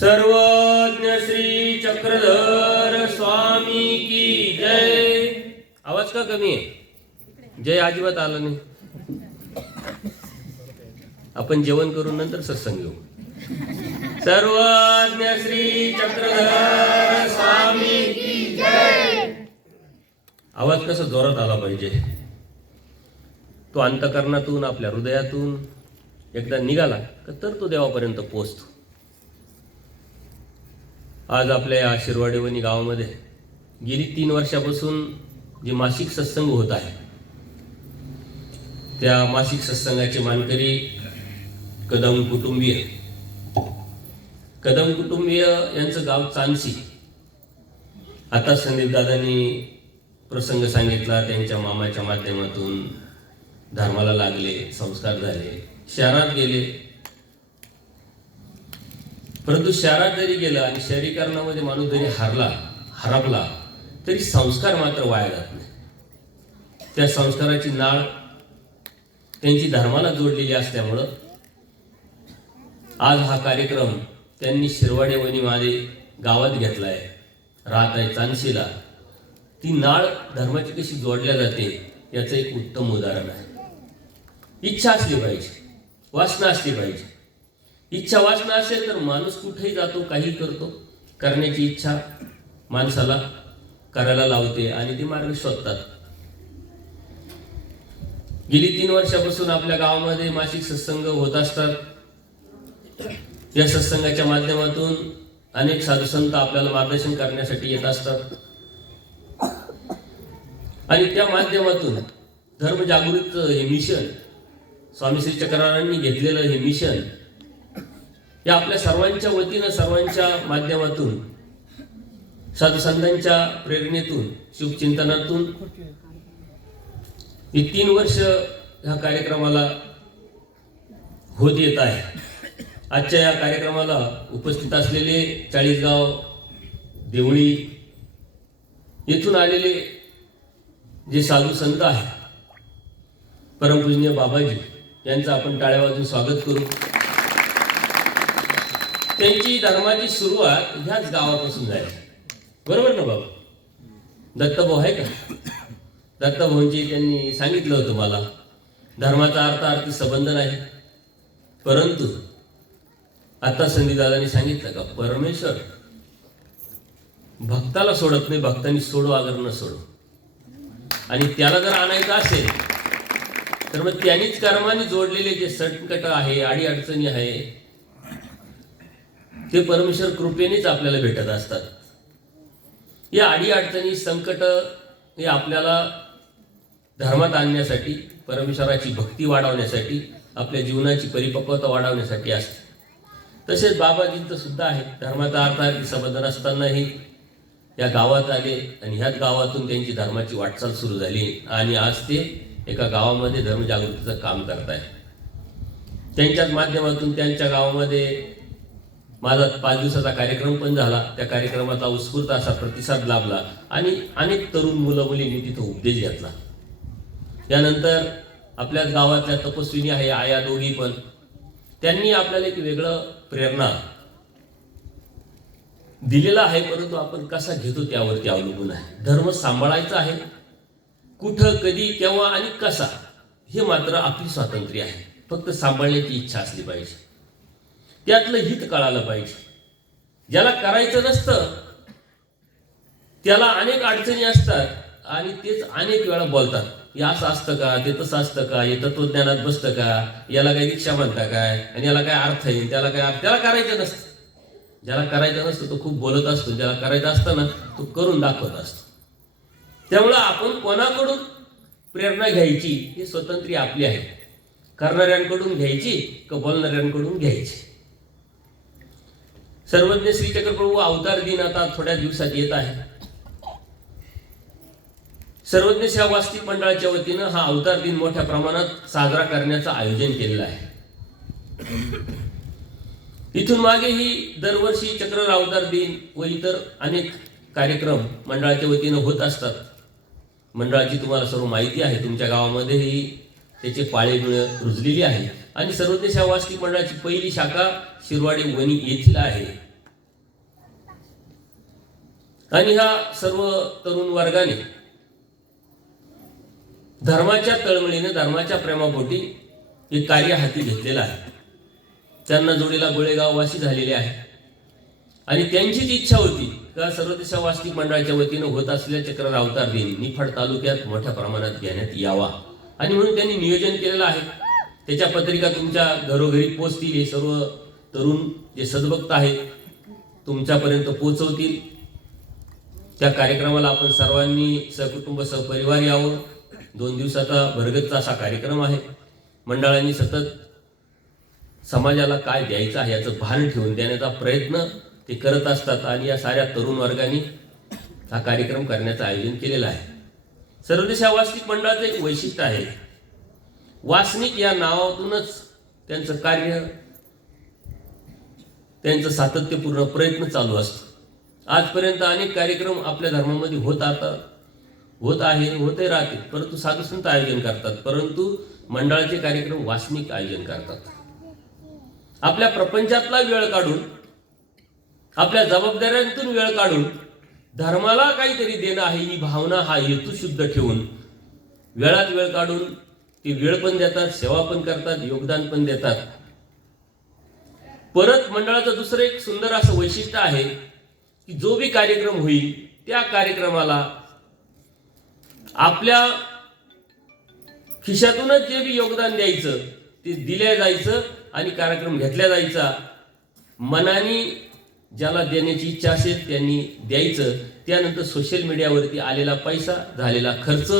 सर्वज्ञ श्री चक्रधर स्वामी की जय. आवाज का कमी आहे? जय अजिबात आला नाही. आपण जेवण करून नंतर सत्संग घेऊ. सर्वज्ञ श्री चक्रधर स्वामी की जय. आवाज कसा जोरात आला पाहिजे. तो अंतकरणातून आपल्या हृदयातून एकदा निघाला तर तो देवापर्यंत पोहोचतो. आज आपल्या या शिरवाडेवणी गावामध्ये गेली 3 वर्षापासून जे मासिक सत्संग होत आहे त्या मासिक सत्संगाचे मानकरी कदम कुटुंबीय यांचं गाव चांदशी. आता संदीप दादांनी प्रसंग सांगितला. त्यांच्या मामाच्या माध्यमातून धर्माला लागले, संस्कार झाले, शहरात गेले. परंतु शहरात जरी गेला आणि शहरीकरणामध्ये माणूस जरी हरपला तरी संस्कार मात्र वाया जात नाही. त्या संस्काराची नाळ त्यांची धर्माला जोडलेली असल्यामुळं आज हा कार्यक्रम त्यांनी शिरवाडेवणी माझे गावात घेतला आहे. राहत आहे चांदशीला. ती नाळ धर्माची कशी जोडल्या जाते याचं एक उत्तम उदाहरण आहे. इच्छा असली पाहिजे, वासना असली पाहिजे. इच्छा वासना असेल तर माणूस कुठेही जातो, काही करतो. करण्याची इच्छा माणसाला करायला लावते आणि ती मार्ग शोधतात. गेली 3 वर्षापासून आपल्या गावामध्ये मासिक सत्संग होत असतात. या सत्संगाच्या माध्यमातून अनेक साधुसंत आपल्याला मार्गदर्शन करण्यासाठी येत असतात आणि त्या माध्यमातून धर्मजागृतीचं हे मिशन, स्वामी श्री चक्रधरांनी घेतलेलं हे मिशन, या आपल्या सर्वांच्या वतीनं, सर्वांच्या माध्यमातून, साधुसंतांच्या प्रेरणेतून, शुभचिंतनातून ही 3 वर्ष ह्या कार्यक्रमाला होत येत आहे. आजच्या या कार्यक्रमाला उपस्थित असलेले चाळीसगाव, देवळी येथून आलेले जे साधू संत आहेत, परमपूजनीय बाबाजी यांचं आपण टाळ्या वाजवून स्वागत करू. त्यांची धर्माची सुरुवात ह्याच गावापासून झाली. बरोबर ना बाबा? दत्तभाऊ आहे का? दत्तभाऊंची त्यांनी सांगितलं होतं मला, धर्माचा अर्थार्थी संबंध नाही. परंतु आता संदीप दादांनी सांगितलं का, परमेश्वर भक्ताला सोडत नाही, भक्तांनी सोडो अगर न सोडो. आणि त्याला जर आणायचं असेल तर मग त्यांनीच कर्माने जोडलेले जे संकट आहे, अडी अडचणी आहे, ते परमेश्वर कृपेनेच आपल्याला भेटत असतात. या अडी अडचणी, संकट हे आपल्याला धर्मात आणण्यासाठी, परमेश्वराची भक्ती वाढवण्यासाठी, आपल्या जीवनाची परिपक्वता वाढवण्यासाठी असते. तसेच बाबाजींचं सुद्धा आहे. धर्माचा अर्थार्थी संबंध नसतानाही या गावात आले आणि ह्याच गावातून त्यांची धर्माची वाटचाल सुरू झाली आणि आज ते एका गावामध्ये धर्मजागृतीचं काम करत आहे. त्यांच्याच माध्यमातून त्यांच्या गावामध्ये माझा 5 दिवसाचा कार्यक्रम पण झाला. त्या कार्यक्रमाचा उत्स्फूर्त असा प्रतिसाद लाभला आणि अनेक तरुण मुलं मुलींनी तिथं उपदेश घेतला. यानंतर आपल्याच गावातल्या तपस्विनी आहे, आया दोघी पण, त्यांनी आपल्याला एक वेगळं प्रेरणा दिलेला आहे. परंतु आपण कसा घेतो त्यावरती अवलंबून आहे. धर्म सांभाळायचा आहे, कुठं, कधी, केव्हा आणि कसा, हे मात्र आपली स्वातंत्र्य आहे. फक्त सांभाळण्याची इच्छा असली पाहिजे, त्यातलं हित कळालं पाहिजे. ज्याला करायचं नसतं त्याला अनेक अडचणी असतात आणि तेच अनेक वेळा बोलतात, हे असं असतं का, ते तसं असतं का, हे तत्वज्ञानात बसतं का, याला काही दीक्षा म्हणता काय, आणि याला काय अर्थ आहे, त्याला करायचं नसतं. ज्याला करायचं नसतं तो खूप बोलत असतो, ज्याला करायचं असतं ना तो करून दाखवत असतो. त्यामुळं आपण कोणाकडून प्रेरणा घ्यायची ही स्वातंत्र्य आपली आहे. करणाऱ्यांकडून घ्यायची का बोलणाऱ्यांकडून घ्यायची. सर्वज्ञ श्री चक्रप्रभू अवतार दिन आता थोड्या दिवसात येत आहे. सर्वज्ञ सेवा वास्तविक मंडळाच्या वतीनं हा अवतार दिन मोठ्या प्रमाणात साजरा करण्याचं आयोजन केलेलं आहे. इथून मागेही दरवर्षी चक्रधर अवतार दिन व इतर अनेक कार्यक्रम मंडळाच्या वतीनं होत असतात. मंडळाची तुम्हाला सर्व माहिती आहे. तुमच्या गावामध्येही त्याचे पाळेमुळे रुजलेली आहे आणि सर्वोदय सेवा वासनिक मंडळाची पहिली शाखा शिरवाडे वणी येथील आहे. आणि ह्या सर्व तरुण वर्गाने धर्माच्या तळमळीने धर्माच्या प्रेमापोटी हे कार्य हाती घेतलेलं आहे. त्यांना जोडीला गोळेगाव वासी झालेले आहे आणि त्यांचीच इच्छा होती का सर्वोदय सेवा वासनिक मंडळाच्या वतीनं होत असलेल्या चक्र अवतार दिन निफाड तालुक्यात मोठ्या प्रमाणात घेण्यात यावा आणि म्हणून त्यांनी नियोजन केलेलं आहे. त्याच्या पत्रिका तुमच्या घरोघरी पोचतील. हे सर्व तरुण जे सद्भक्त आहेत तुमच्यापर्यंत पोहोचवतील. त्या कार्यक्रमाला आपण सर्वांनी सहकुटुंब सहपरिवार यावं. 2 दिवसाचा भरगच्च असा कार्यक्रम आहे. मंडळांनी सतत समाजाला काय द्यायचं आहे याचं भान ठेवून देण्याचा प्रयत्न ते करत असतात आणि या साऱ्या तरुण वर्गाने हा कार्यक्रम करण्याचं आयोजन केलेलं आहे. सर्वोदय सेवा वासनिक मंडळाचं एक वैशिष्ट्य आहे. वासनिक या नावातूनच त्यांचं कार्य, त्यांचं सातत्यपूर्ण प्रयत्न चालू असतं. आजपर्यंत अनेक कार्यक्रम आपल्या धर्मामध्ये होते राहतील, परंतु साधू संत आयोजन करतात, परंतु मंडळाचे कार्यक्रम वासनिक आयोजन करतात. आपल्या प्रपंचातला वेळ काढून, आपल्या जबाबदाऱ्यांतून वेळ काढून धर्माला काहीतरी देणं आहे ही भावना, हा हेतू शुद्ध ठेवून वेळात वेळ काढून ते वेळ पण देतात, सेवा पण करतात, योगदान पण देतात. परत मंडळाचं दुसरं एक सुंदर असं वैशिष्ट्य आहे की जो बी कार्यक्रम होईल त्या कार्यक्रमाला आपल्या खिशातूनच जे बी योगदान द्यायचं ते दिल्या जायचं आणि कार्यक्रम घेतल्या जायचा. मनाने ज्याला देण्याची इच्छा असेल त्यांनी द्यायचं. त्यानंतर सोशल मीडियावरती आलेला पैसा, झालेला खर्च,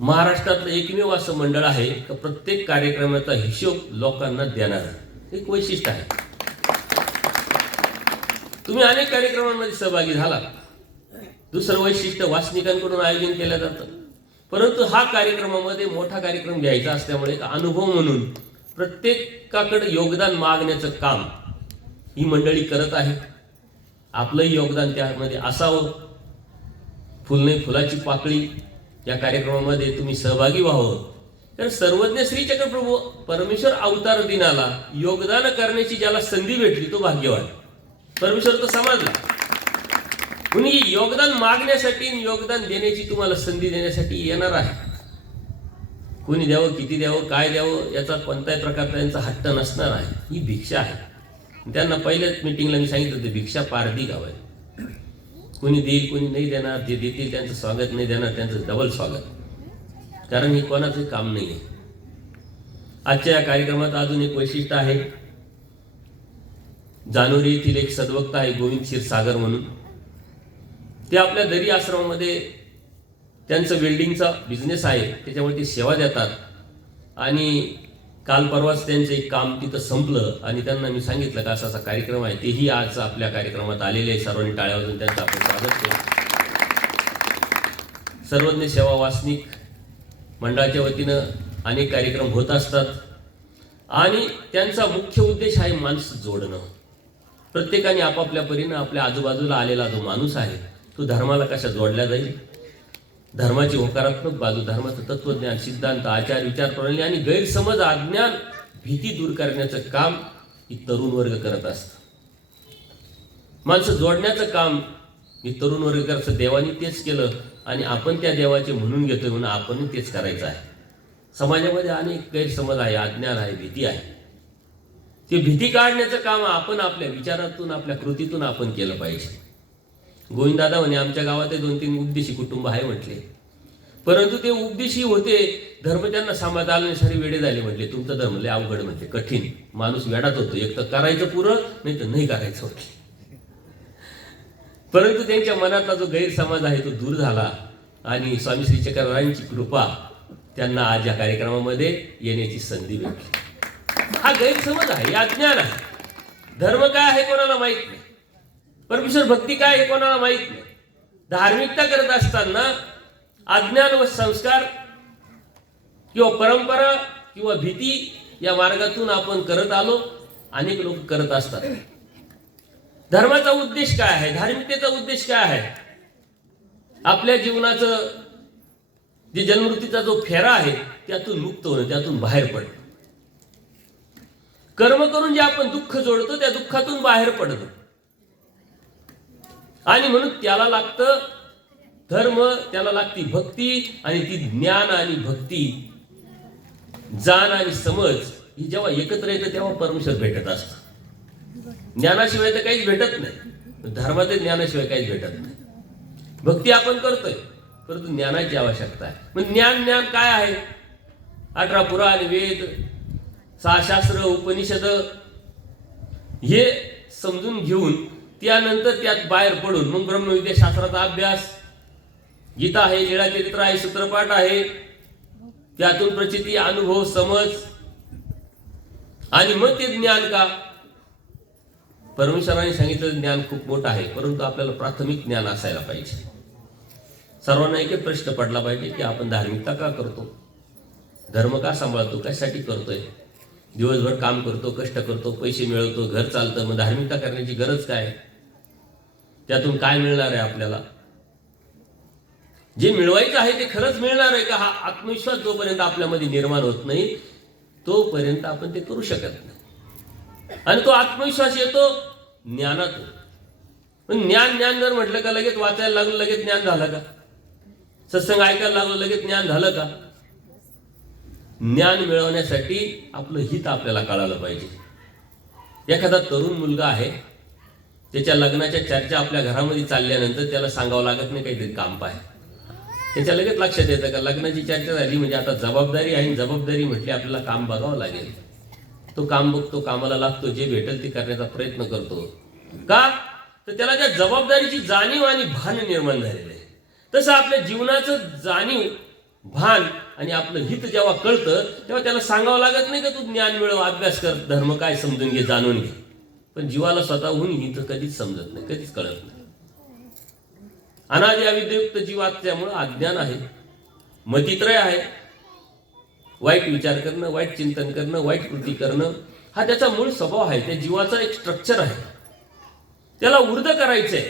महाराष्ट्रातलं एकमेव असं मंडळ आहे की प्रत्येक कार्यक्रमाचा हिशोब लोकांना देणारं एक वैशिष्ट्य आहे. तुम्ही अनेक कार्यक्रमांमध्ये सहभागी झाला. दुसरं वैशिष्ट्य वासनिकांकडून आयोजन केलं जातं, परंतु हा कार्यक्रमामध्ये मोठा कार्यक्रम घ्यायचा असल्यामुळे एक अनुभव म्हणून प्रत्येकाकडे योगदान मागण्याचं काम ही मंडळी करत आहे. आपलंही योगदान त्यामध्ये असावं. फुल नाही फुलाची पाकळी या कार्यक्रमामध्ये तुम्ही सहभागी व्हावं. तर सर्वज्ञ श्री चक्रप्रभू परमेश्वर अवतार दिनाला योगदान करण्याची ज्याला संधी भेटली तो भाग्यवान. परमेश्वर तो समजला. कुणी योगदान मागण्यासाठी आणि योगदान देण्याची तुम्हाला संधी देण्यासाठी येणार आहे. कुणी द्यावं, किती द्यावं, काय द्यावं याचा कोणत्याही प्रकारचा त्यांचा हट्ट नसणार आहे. ही भिक्षा आहे. त्यांना पहिल्याच मीटिंगला मी सांगितलं होतं भिक्षा पारधी गाव आहे. कोणी देईल, कोणी नाही देणार. जे देतील त्यांचं स्वागत, नाही देणार त्यांचं डबल स्वागत, कारण हे कोणाचं काम नाही आहे. आजच्या या कार्यक्रमात अजून एक वैशिष्ट्य आहे. जानोरी येथील एक सद्भक्त आहे गोविंद क्षीरसागर म्हणून. ते आपल्या दरी आश्रमामध्ये त्यांचं वेल्डिंगचा बिझनेस आहे, त्याच्यामुळे ते सेवा देतात. आणि काल परवाच त्यांचं एक काम तिथं संपलं आणि त्यांना मी सांगितलं का असा असा कार्यक्रम आहे. तेही आज आपल्या कार्यक्रमात आलेले आहे. सर्वांनी टाळ्या वाजवून त्यांचं आपण स्वागत करू. सर्वज्ञ सेवा वासनिक मंडळाच्या वतीनं अनेक कार्यक्रम होत असतात आणि त्यांचा मुख्य उद्देश आहे माणसं जोडणं. प्रत्येकाने आपापल्या परीनं आपल्या आजूबाजूला आलेला जो माणूस आहे तो धर्माला कशा जोडला जाईल, धर्माची होकारात्मक बाजू, धर्माचं तत्वज्ञान, सिद्धांत, आचार, विचारप्रणाली आणि गैरसमज, अज्ञान, भीती दूर करण्याचं काम ही तरुण वर्ग करत असतं. माणसं जोडण्याचं काम ही तरुण वर्ग करतं. देवानी तेच केलं आणि आपण त्या देवाचे म्हणून घेतोय म्हणून आपण तेच करायचं आहे. समाजामध्ये अनेक गैरसमज आहे, अज्ञान आहे, भीती आहे. ते भीती काढण्याचं काम आपण आपल्या विचारातून, आपल्या कृतीतून आपण केलं पाहिजे. गोविंददादा म्हणे आमच्या गावात 2-3 उपदेशी कुटुंब आहे म्हटले, परंतु ते उपदेशी होते, धर्म त्यांना सांभाळता आला नाही, सारे वेडे झाले म्हटले. तुमचा धर्म लय अवघड म्हटले, कठीण. माणूस वेडात होतो, एक तर करायचं पुरं, नाही तर नाही करायचं म्हटले. परंतु त्यांच्या मनातला जो गैरसमज आहे तो दूर झाला आणि स्वामी श्री चक्ररायांची कृपा त्यांना आज या कार्यक्रमामध्ये येण्याची संधी भेटली. हा गैरसमज आहे, अज्ञान आहे. धर्म काय आहे कोणाला माहित नाही, परमेश्वर भक्ती काय हे कोणाला माहित नाही. धार्मिकता करत असताना अज्ञान व संस्कार किंवा परंपरा किंवा भीती या मार्गातून आपण करत आलो. अनेक लोक करत असतात. धर्माचा उद्देश काय आहे, धार्मिकतेचा उद्देश काय आहे, आपल्या जीवनाचं जे जन्ममृत्यूचा जो फेरा आहे त्यातून मुक्त होणं, त्यातून बाहेर पडणं. कर्म करून जे आपण दुःख जोडतो त्या दुःखातून बाहेर पडणं. आणि म्हणून त्याला लागतं धर्म, त्याला लागती भक्ती, आणि ती ज्ञान आणि भक्ती, जाण आणि समज ही जेव्हा एकत्र येतं तेव्हा परमेश्वर भेटत असतं. ज्ञानाशिवाय तर काहीच भेटत नाही, धर्मातील ज्ञानाशिवाय काहीच भेटत नाही. भक्ती आपण करतोय, परंतु ज्ञानाची आवश्यकता आहे. मग ज्ञान काय आहे? 18 पुराण, वेद, 6 शास्त्र, उपनिषद हे समजून घेऊन त्यानंतर त्यात बाहेर पडून मग ब्रह्मविद्या शास्त्राचा अभ्यास, गीता आहे, लीळाचरित्र आहे, सूत्रपाठ आहे, त्यातून प्रचिती, अनुभव, समज, आणि मग ते ज्ञान. का? परमेश्वराने सांगितलेलं ज्ञान खूप मोठं आहे, परंतु आपल्याला प्राथमिक ज्ञान असायला पाहिजे. सर्वांना एक प्रश्न पडला पाहिजे की आपण धार्मिकता का करतो, धर्म का सांभाळतो, कशासाठी करतोय? दिवसभर काम करतो, कष्ट करतो, पैसे मिळवतो, घर चालतं, मग धार्मिकता करण्याची गरज काय? त्यातून काय मिळणार आहे आपल्याला? जे मिळवायचं आहे ते खरंच मिळणार आहे का? हा आत्मविश्वास जोपर्यंत आपल्यामध्ये निर्माण होत नाही तोपर्यंत आपण ते करू शकत नाही. आणि तो आत्मविश्वास येतो ज्ञानातून. पण ज्ञान जर म्हटलं का लगेच वाचायला लागलं लगेच ज्ञान झालं का? सत्संग ऐकायला लागलं लगेच ज्ञान झालं का? ज्ञान मिळवण्यासाठी आपलं हित आपल्याला कळालं पाहिजे. एखादा तरुण मुलगा आहे, त्याच्या लग्नाच्या चर्चा आपल्या घरामध्ये चालल्यानंतर त्याला सांगावं लागत नाही काहीतरी काम पाय. त्याच्या लगेच लक्षात येतं का लग्नाची चर्चा झाली म्हणजे आता जबाबदारी आहे, जबाबदारी म्हटली आपल्याला काम बघावं लागेल. तो काम बघतो, कामाला लागतो, जे भेटेल ते करण्याचा प्रयत्न करतो. का? तर त्याला त्या जबाबदारीची जाणीव आणि भान निर्माण झालेलं आहे. तसं आपल्या जीवनाचं जाणीव, भान आणि आपलं हित जेव्हा कळतं तेव्हा त्याला सांगावं लागत नाही का तू ज्ञान मिळव, अभ्यास कर, धर्म काय समजून घे, जाणून घे. पण जीवाला स्वतःहून हित कधीच समजत नाही, कधीच कळत नाही. अनादि अविद्युक्त जीव असल्यामुळं अज्ञान आहे, मतित्रय आहे. वाईट विचार करणं, वाईट चिंतन करणं, वाईट कृती करणं हा त्याचा मूळ स्वभाव आहे. त्या जीवाचा एक स्ट्रक्चर आहे. त्याला उर्ध करायचंय,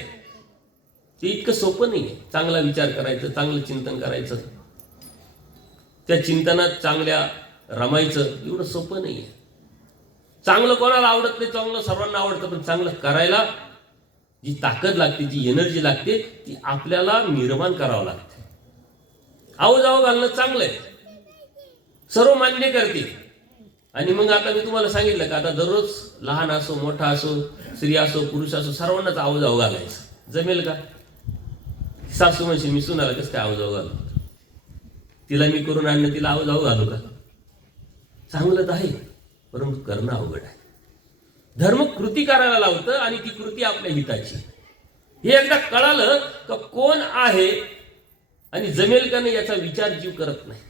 ते इतकं सोपं नाही आहे. चांगला विचार करायचं, चांगलं चिंतन करायचं, त्या चिंतनात चांगल्या रमायचं एवढं सोपं नाही आहे. चांगलं कोणाला आवडत नाही? चांगलं सर्वांना आवडतं, पण चांगलं करायला जी ताकद लागते, जी एनर्जी लागते ती आपल्याला निर्माण करावं लागते. आव घालणं चांगलं आहे, सर्व मान्य करते. आणि मग आता मी तुम्हाला सांगितलं का आता दररोज लहान असो, मोठा असो, स्त्री असो, पुरुष असो, सर्वांनाच आव घालायचं जमेल का? सासू म्हणशील मी सुनाला कसं काय आव घालू, तिला मी करून आणणं तिला आव घालू का? चांगलं तर आहे, परंतु करणं अवघड आहे. धर्म कृती करायला लावतं आणि ती कृती आपल्या हिताची. हे एकदा कळालं का कोण आहे आणि जमेल का नाही याचा विचार जीव करत नाही.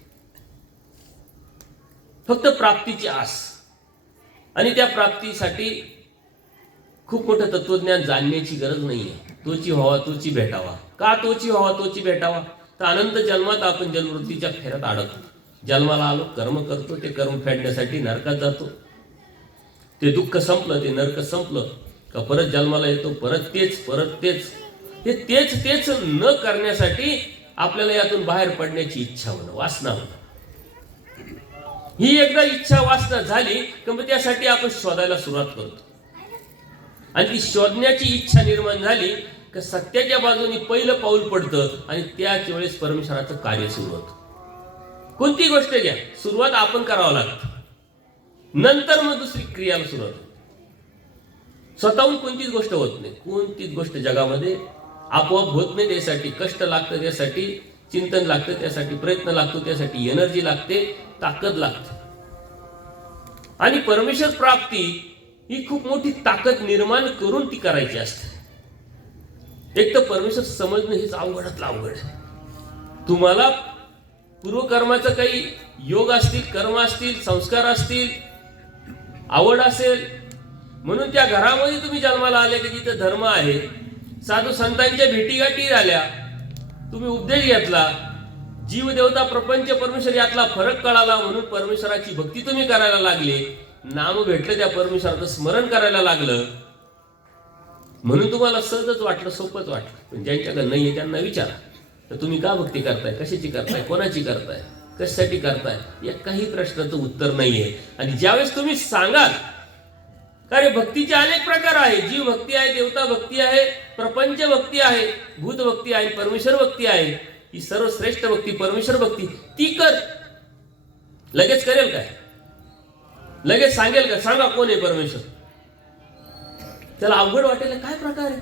फक्त प्राप्तीची आस, आणि त्या प्राप्तीसाठी खूप मोठं तत्वज्ञान जाणण्याची गरज नाहीये. तोची व्हावा तोची भेटावा. का तोची व्हावा तोची भेटावा? तर अनंत जन्मात आपण जन्मवृत्तीच्या फेऱ्यात अडकतो. जन्माला आलो, कर्म करतो, ते कर्म फेडण्यासाठी नरकात जातो. ते दुःख संपलं, ते नरक संपलं का परत जन्माला येतो, परत तेच. हे तेच न करण्यासाठी आपल्याला यातून बाहेर पडण्याची इच्छा होणं, वासना होणं. ही एकदा इच्छा वासना झाली की मग त्यासाठी आपण शोधायला सुरुवात करतो. आणि ती शोधण्याची इच्छा निर्माण झाली की सत्याच्या बाजूने पहिलं पाऊल पडतं आणि त्याच वेळेस परमेश्वराचं कार्य सुरू होतं. कोणती गोष्ट घ्या, सुरुवात आपण करावं लागतं, नंतर मग दुसरी क्रियाला सुरुवात होते. स्वतःहून कोणतीच गोष्ट होत नाही. कोणतीच गोष्ट जगामध्ये आपोआप होत नाही. त्यासाठी कष्ट लागतं, त्यासाठी चिंतन लागतं, त्यासाठी प्रयत्न लागतो, त्यासाठी एनर्जी लागते, ताकद लागते. आणि परमेश्वर प्राप्ती ही खूप मोठी ताकद निर्माण करून ती करायची असते. एक तर परमेश्वर समजणं हेच अवघडातलं अवघड आहे. तुम्हाला पूर्वकर्माचं काही योग असतील, कर्म असतील, संस्कार असतील, आवड असेल, म्हणून त्या घरामध्ये तुम्ही जन्माला आले की जिथे धर्म आहे, साधू संतांच्या भेटीगाठी झाल्या, तुम्ही उपदेश घेतला, जीव देवता प्रपंच परमेश्वर यातला फरक कळाला, म्हणून परमेश्वराची भक्ती तुम्ही करायला लागले, नाम भेटलं, त्या परमेश्वराचं स्मरण करायला लागलं, म्हणून तुम्हाला सहजच वाटलं, सोपंच वाटलं. पण ज्यांच्याकडे नाहीये त्यांना विचारा, तर तुम्ही का भक्ती करताय, कशाची करताय, कोणाची करताय, कशासाठी करताय, या काही प्रश्नाचं उत्तर नाहीये. आणि ज्यावेळेस तुम्ही सांगाल कारण भक्तीचे अनेक प्रकार आहे, जीव भक्ती आहे, देवता भक्ती आहे, प्रपंच भक्ती आहे, भूत भक्ती आहे, परमेश्वर भक्ती आहे, ही सर्वश्रेष्ठ भक्ती परमेश्वर भक्ती ती कर. लगेच करेल काय, लगेच सांगेल का, सांगा कोण आहे परमेश्वर, त्याला अवघड वाटेल काय प्रकार आहे,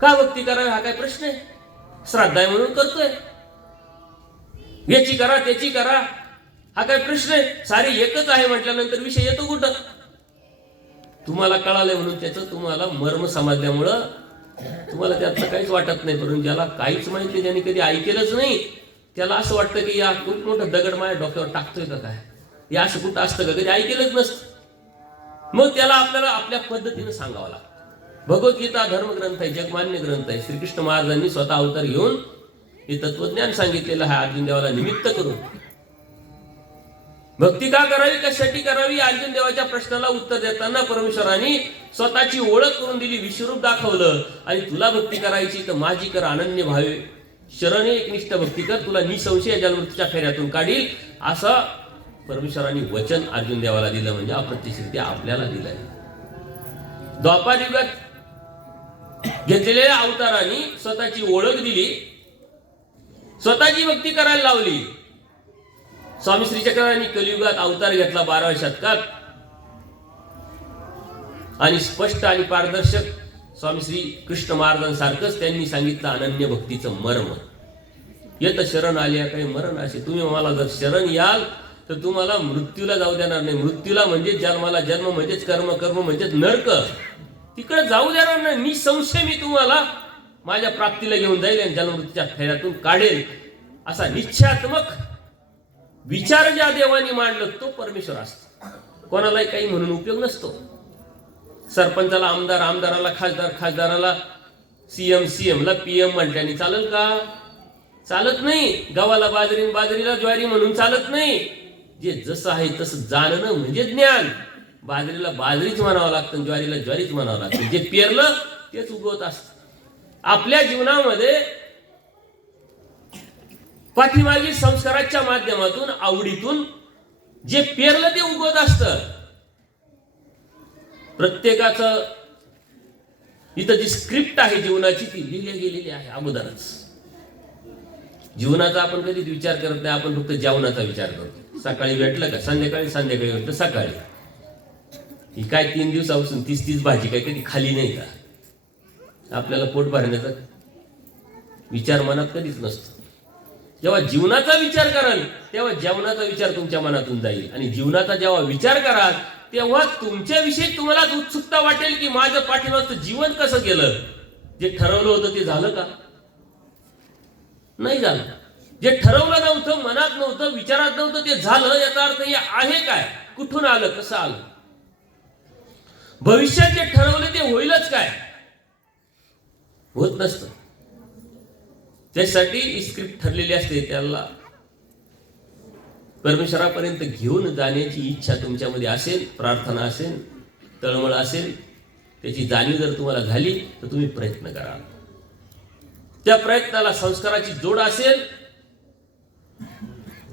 का भक्ती करावी हा काय प्रश्न आहे, श्राद्ध आहे म्हणून करतोय, याची करा त्याची करा हा काय प्रश्न आहे, सारे एकच आहे म्हटल्यानंतर विषय येतो कुठं. तुम्हाला कळालंय म्हणून त्याचं तुम्हाला मर्म समजल्यामुळं तुम्हाला त्यातलं काहीच वाटत नाही. परंतु ज्याला काहीच माहित नाही, ज्याने कधी ऐकलंच नाही, त्याला असं वाटतं की या खूप मोठं दगड माझ्या डोक्यावर टाकतोय का काय, या असं कुठं असतं का, कधी ऐकलंच नसतं. मग त्याला आपल्याला आपल्या पद्धतीनं सांगावं लागतं. भगवद्गीता धर्मग्रंथ आहे, जगमान्य ग्रंथ आहे. श्रीकृष्ण महाराजांनी स्वतः अवतार घेऊन हे तत्वज्ञान सांगितलेलं आहे अर्जुन देवाला निमित्त करून. भक्ती का करावी, कशासाठी करावी, अर्जुन देवाच्या प्रश्नाला उत्तर देताना परमेश्वराने स्वतःची ओळख करून दिली, विश्वरूप दाखवलं. आणि तुला भक्ती करायची तर माझी कर अनन्य भावे, शरण एकनिष्ठ भक्ती कर, तुला निसंशय जन्ममृत्यूच्या फेऱ्यातून काढील, असं परमेश्वराने वचन अर्जुन देवाला दिलं. म्हणजे अप्रत्यक्षरित्या आपल्याला दिलंय. द्वापार युगात घेतलेल्या अवतारांनी स्वतःची ओळख दिली, स्वतःची भक्ती करायला लावली. स्वामी श्री चक्रांनी कलियुगात अवतार घेतला 12व्या शतकात आणि स्पष्ट आणि पारदर्शक स्वामी श्री कृष्ण महाराजांसारखंच त्यांनी सांगितलं अनन्य भक्तीचं मर्म. येत शरण आल्या काही मरण असे, तुम्ही मला जर शरण याल तर तुम्हाला मृत्यूला जाऊ देणार नाही. मृत्यूला म्हणजे जन्माला जन्म म्हणजेच कर्म, कर्म म्हणजेच नरक, तिकडे जाऊ देणार नाही. निसंशय मी तुम्हाला माझ्या प्राप्तीला घेऊन जाईल आणि जन्ममृत्यूच्या फेऱ्यातून काढेल, असा निश्चयात्मक विचार ज्या देवानी मांडलं तो परमेश्वर असतो. कोणालाही काही म्हणून उपयोग नसतो. सरपंचाला आमदार, आमदाराला खासदार, खासदाराला सीएम, सीएमला पीएम म्हटल्याने चालेल का? चालत नाही. गव्हाला बाजरी, बाजरीला ज्वारी म्हणून चालत नाही. जे जसं आहे तसं जाणणं म्हणजे ज्ञान. बाजरीला बाजरीच म्हणावं लागतं, ज्वारीला ज्वारीच म्हणावं लागतं. जे पेरलं तेच उगवत असतं. आपल्या जीवनामध्ये पाठीमागील संस्काराच्या माध्यमातून, आवडीतून जे पेरलं ते उगवत असतं. प्रत्येकाचं इथं जी स्क्रिप्ट आहे जीवनाची ती लिहिली गेलेली आहे अगोदरच. जीवनाचा आपण कधीच विचार करत नाही, आपण फक्त जेवणाचा विचार करतो. सकाळी भेटलं का संध्याकाळी, संध्याकाळी भेटलं सकाळी. ही काय 3 दिवसापासून 30 भाजी काय कधी खाली नाही का? आपल्याला पोट भरण्याचा विचार मनात कधीच नसतो. जेव्हा जीवनाचा विचार कराल तेव्हा जेवणाचा विचार तुमच्या मनातून जाईल. आणि जीवनाचा जेव्हा विचार कराल तेव्हा तुमच्याविषयी तुम्हाला उत्सुकता वाटेल की माझं पाठीमागचं जीवन कसं गेलं. जे ठरवलं होतं ते झालं का? नाही झालं. जे ठरवलं नव्हतं, मनात नव्हतं, विचारात नव्हतं ते झालं. याचा अर्थ हे आहे काय? कुठून आलं? कसं आलं? भविष्यात जे ठरवलं ते होईलच काय? होत नसतं. त्यासाठी स्क्रिप्ट ठरलेली असते. त्याला परमेश्वरापर्यंत घेऊन जाण्याची इच्छा तुमच्यामध्ये असेल, प्रार्थना असेल, तळमळ असेल, त्याची जाणीव जर तुम्हाला झाली तर तुम्ही प्रयत्न करा. त्या प्रयत्नाला संस्काराची जोड असेल,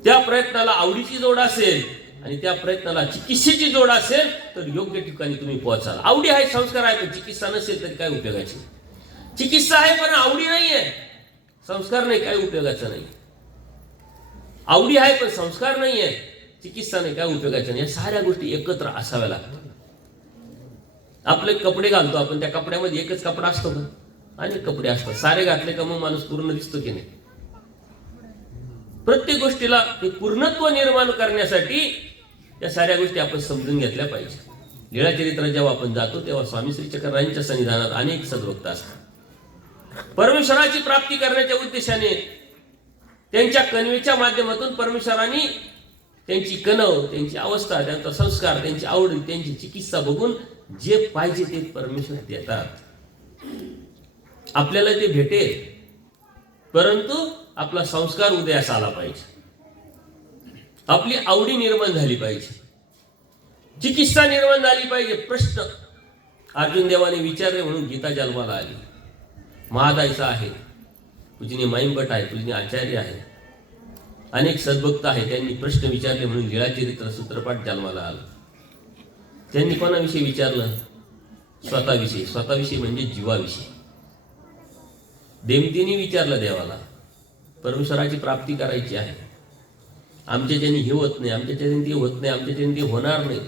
त्या प्रयत्नाला आवडीची जोड असेल आणि त्या प्रयत्नाला चिकित्सेची जोड असेल तर योग्य ठिकाणी तुम्ही पोहोचाल. आवडी आहे, संस्कार आहे, पण चिकित्सा नसेल तरी काय उपयोगाची? चिकित्सा आहे पण आवडी नाहीये, संस्कार नाही, काय उपयोगाचं नाही. आवडी आहे पण संस्कार नाहीये, चिकित्सा नाही, काय उपयोगाचं नाही. या साऱ्या गोष्टी एकत्र असाव्या लागतात. आपले कपडे घालतो आपण, त्या कपड्यामध्ये एकच कपडा असतो का? अनेक कपडे असतात. सारे घातले का मग माणूस पूर्ण दिसतो की नाही? प्रत्येक गोष्टीला ते पूर्णत्व निर्माण करण्यासाठी या साऱ्या गोष्टी आपण समजून घेतल्या पाहिजे. लीळाचरित्र जेव्हा आपण जातो तेव्हा स्वामी श्री चक्ररायांच्या सन्निधानात अनेक सद्भक्त असतात. परमेश्वराची प्राप्ती करण्याच्या उद्देशाने त्यांच्या कन्वेच्या माध्यमातून परमेश्वराने त्यांची कणव, त्यांची अवस्था, त्यांचा संस्कार, त्यांची आवड, त्यांची चिकित्सा बघून जे पाहिजे ते परमेश्वर देतात. आपल्याला ते भेटेल, परंतु आपला संस्कार उदयास आला पाहिजे, आपली आवडी निर्माण झाली पाहिजे, चिकित्सा निर्माण झाली पाहिजे. प्रश्न अर्जुन देवाने विचारले म्हणून गीता जन्माला आली. महादायचा आहे. पूजनीय माईंभट आहे, पूजनीय आचार्य आहे, अनेक सद्भक्त आहे. त्यांनी प्रश्न विचारले म्हणून लीळाचरित्र सूत्रपाठ जन्माला आलं. त्यांनी कोणाविषयी विचारलं? स्वतःविषयी. स्वतःविषयी म्हणजे जीवाविषयी. देमतीने विचारलं देवाला, परमेश्वराची प्राप्ती करायची आहे, आमच्याच्याने हे होत नाही, आमच्याच्याने ते होत नाही, आमच्याच्याने ते होणार नाही,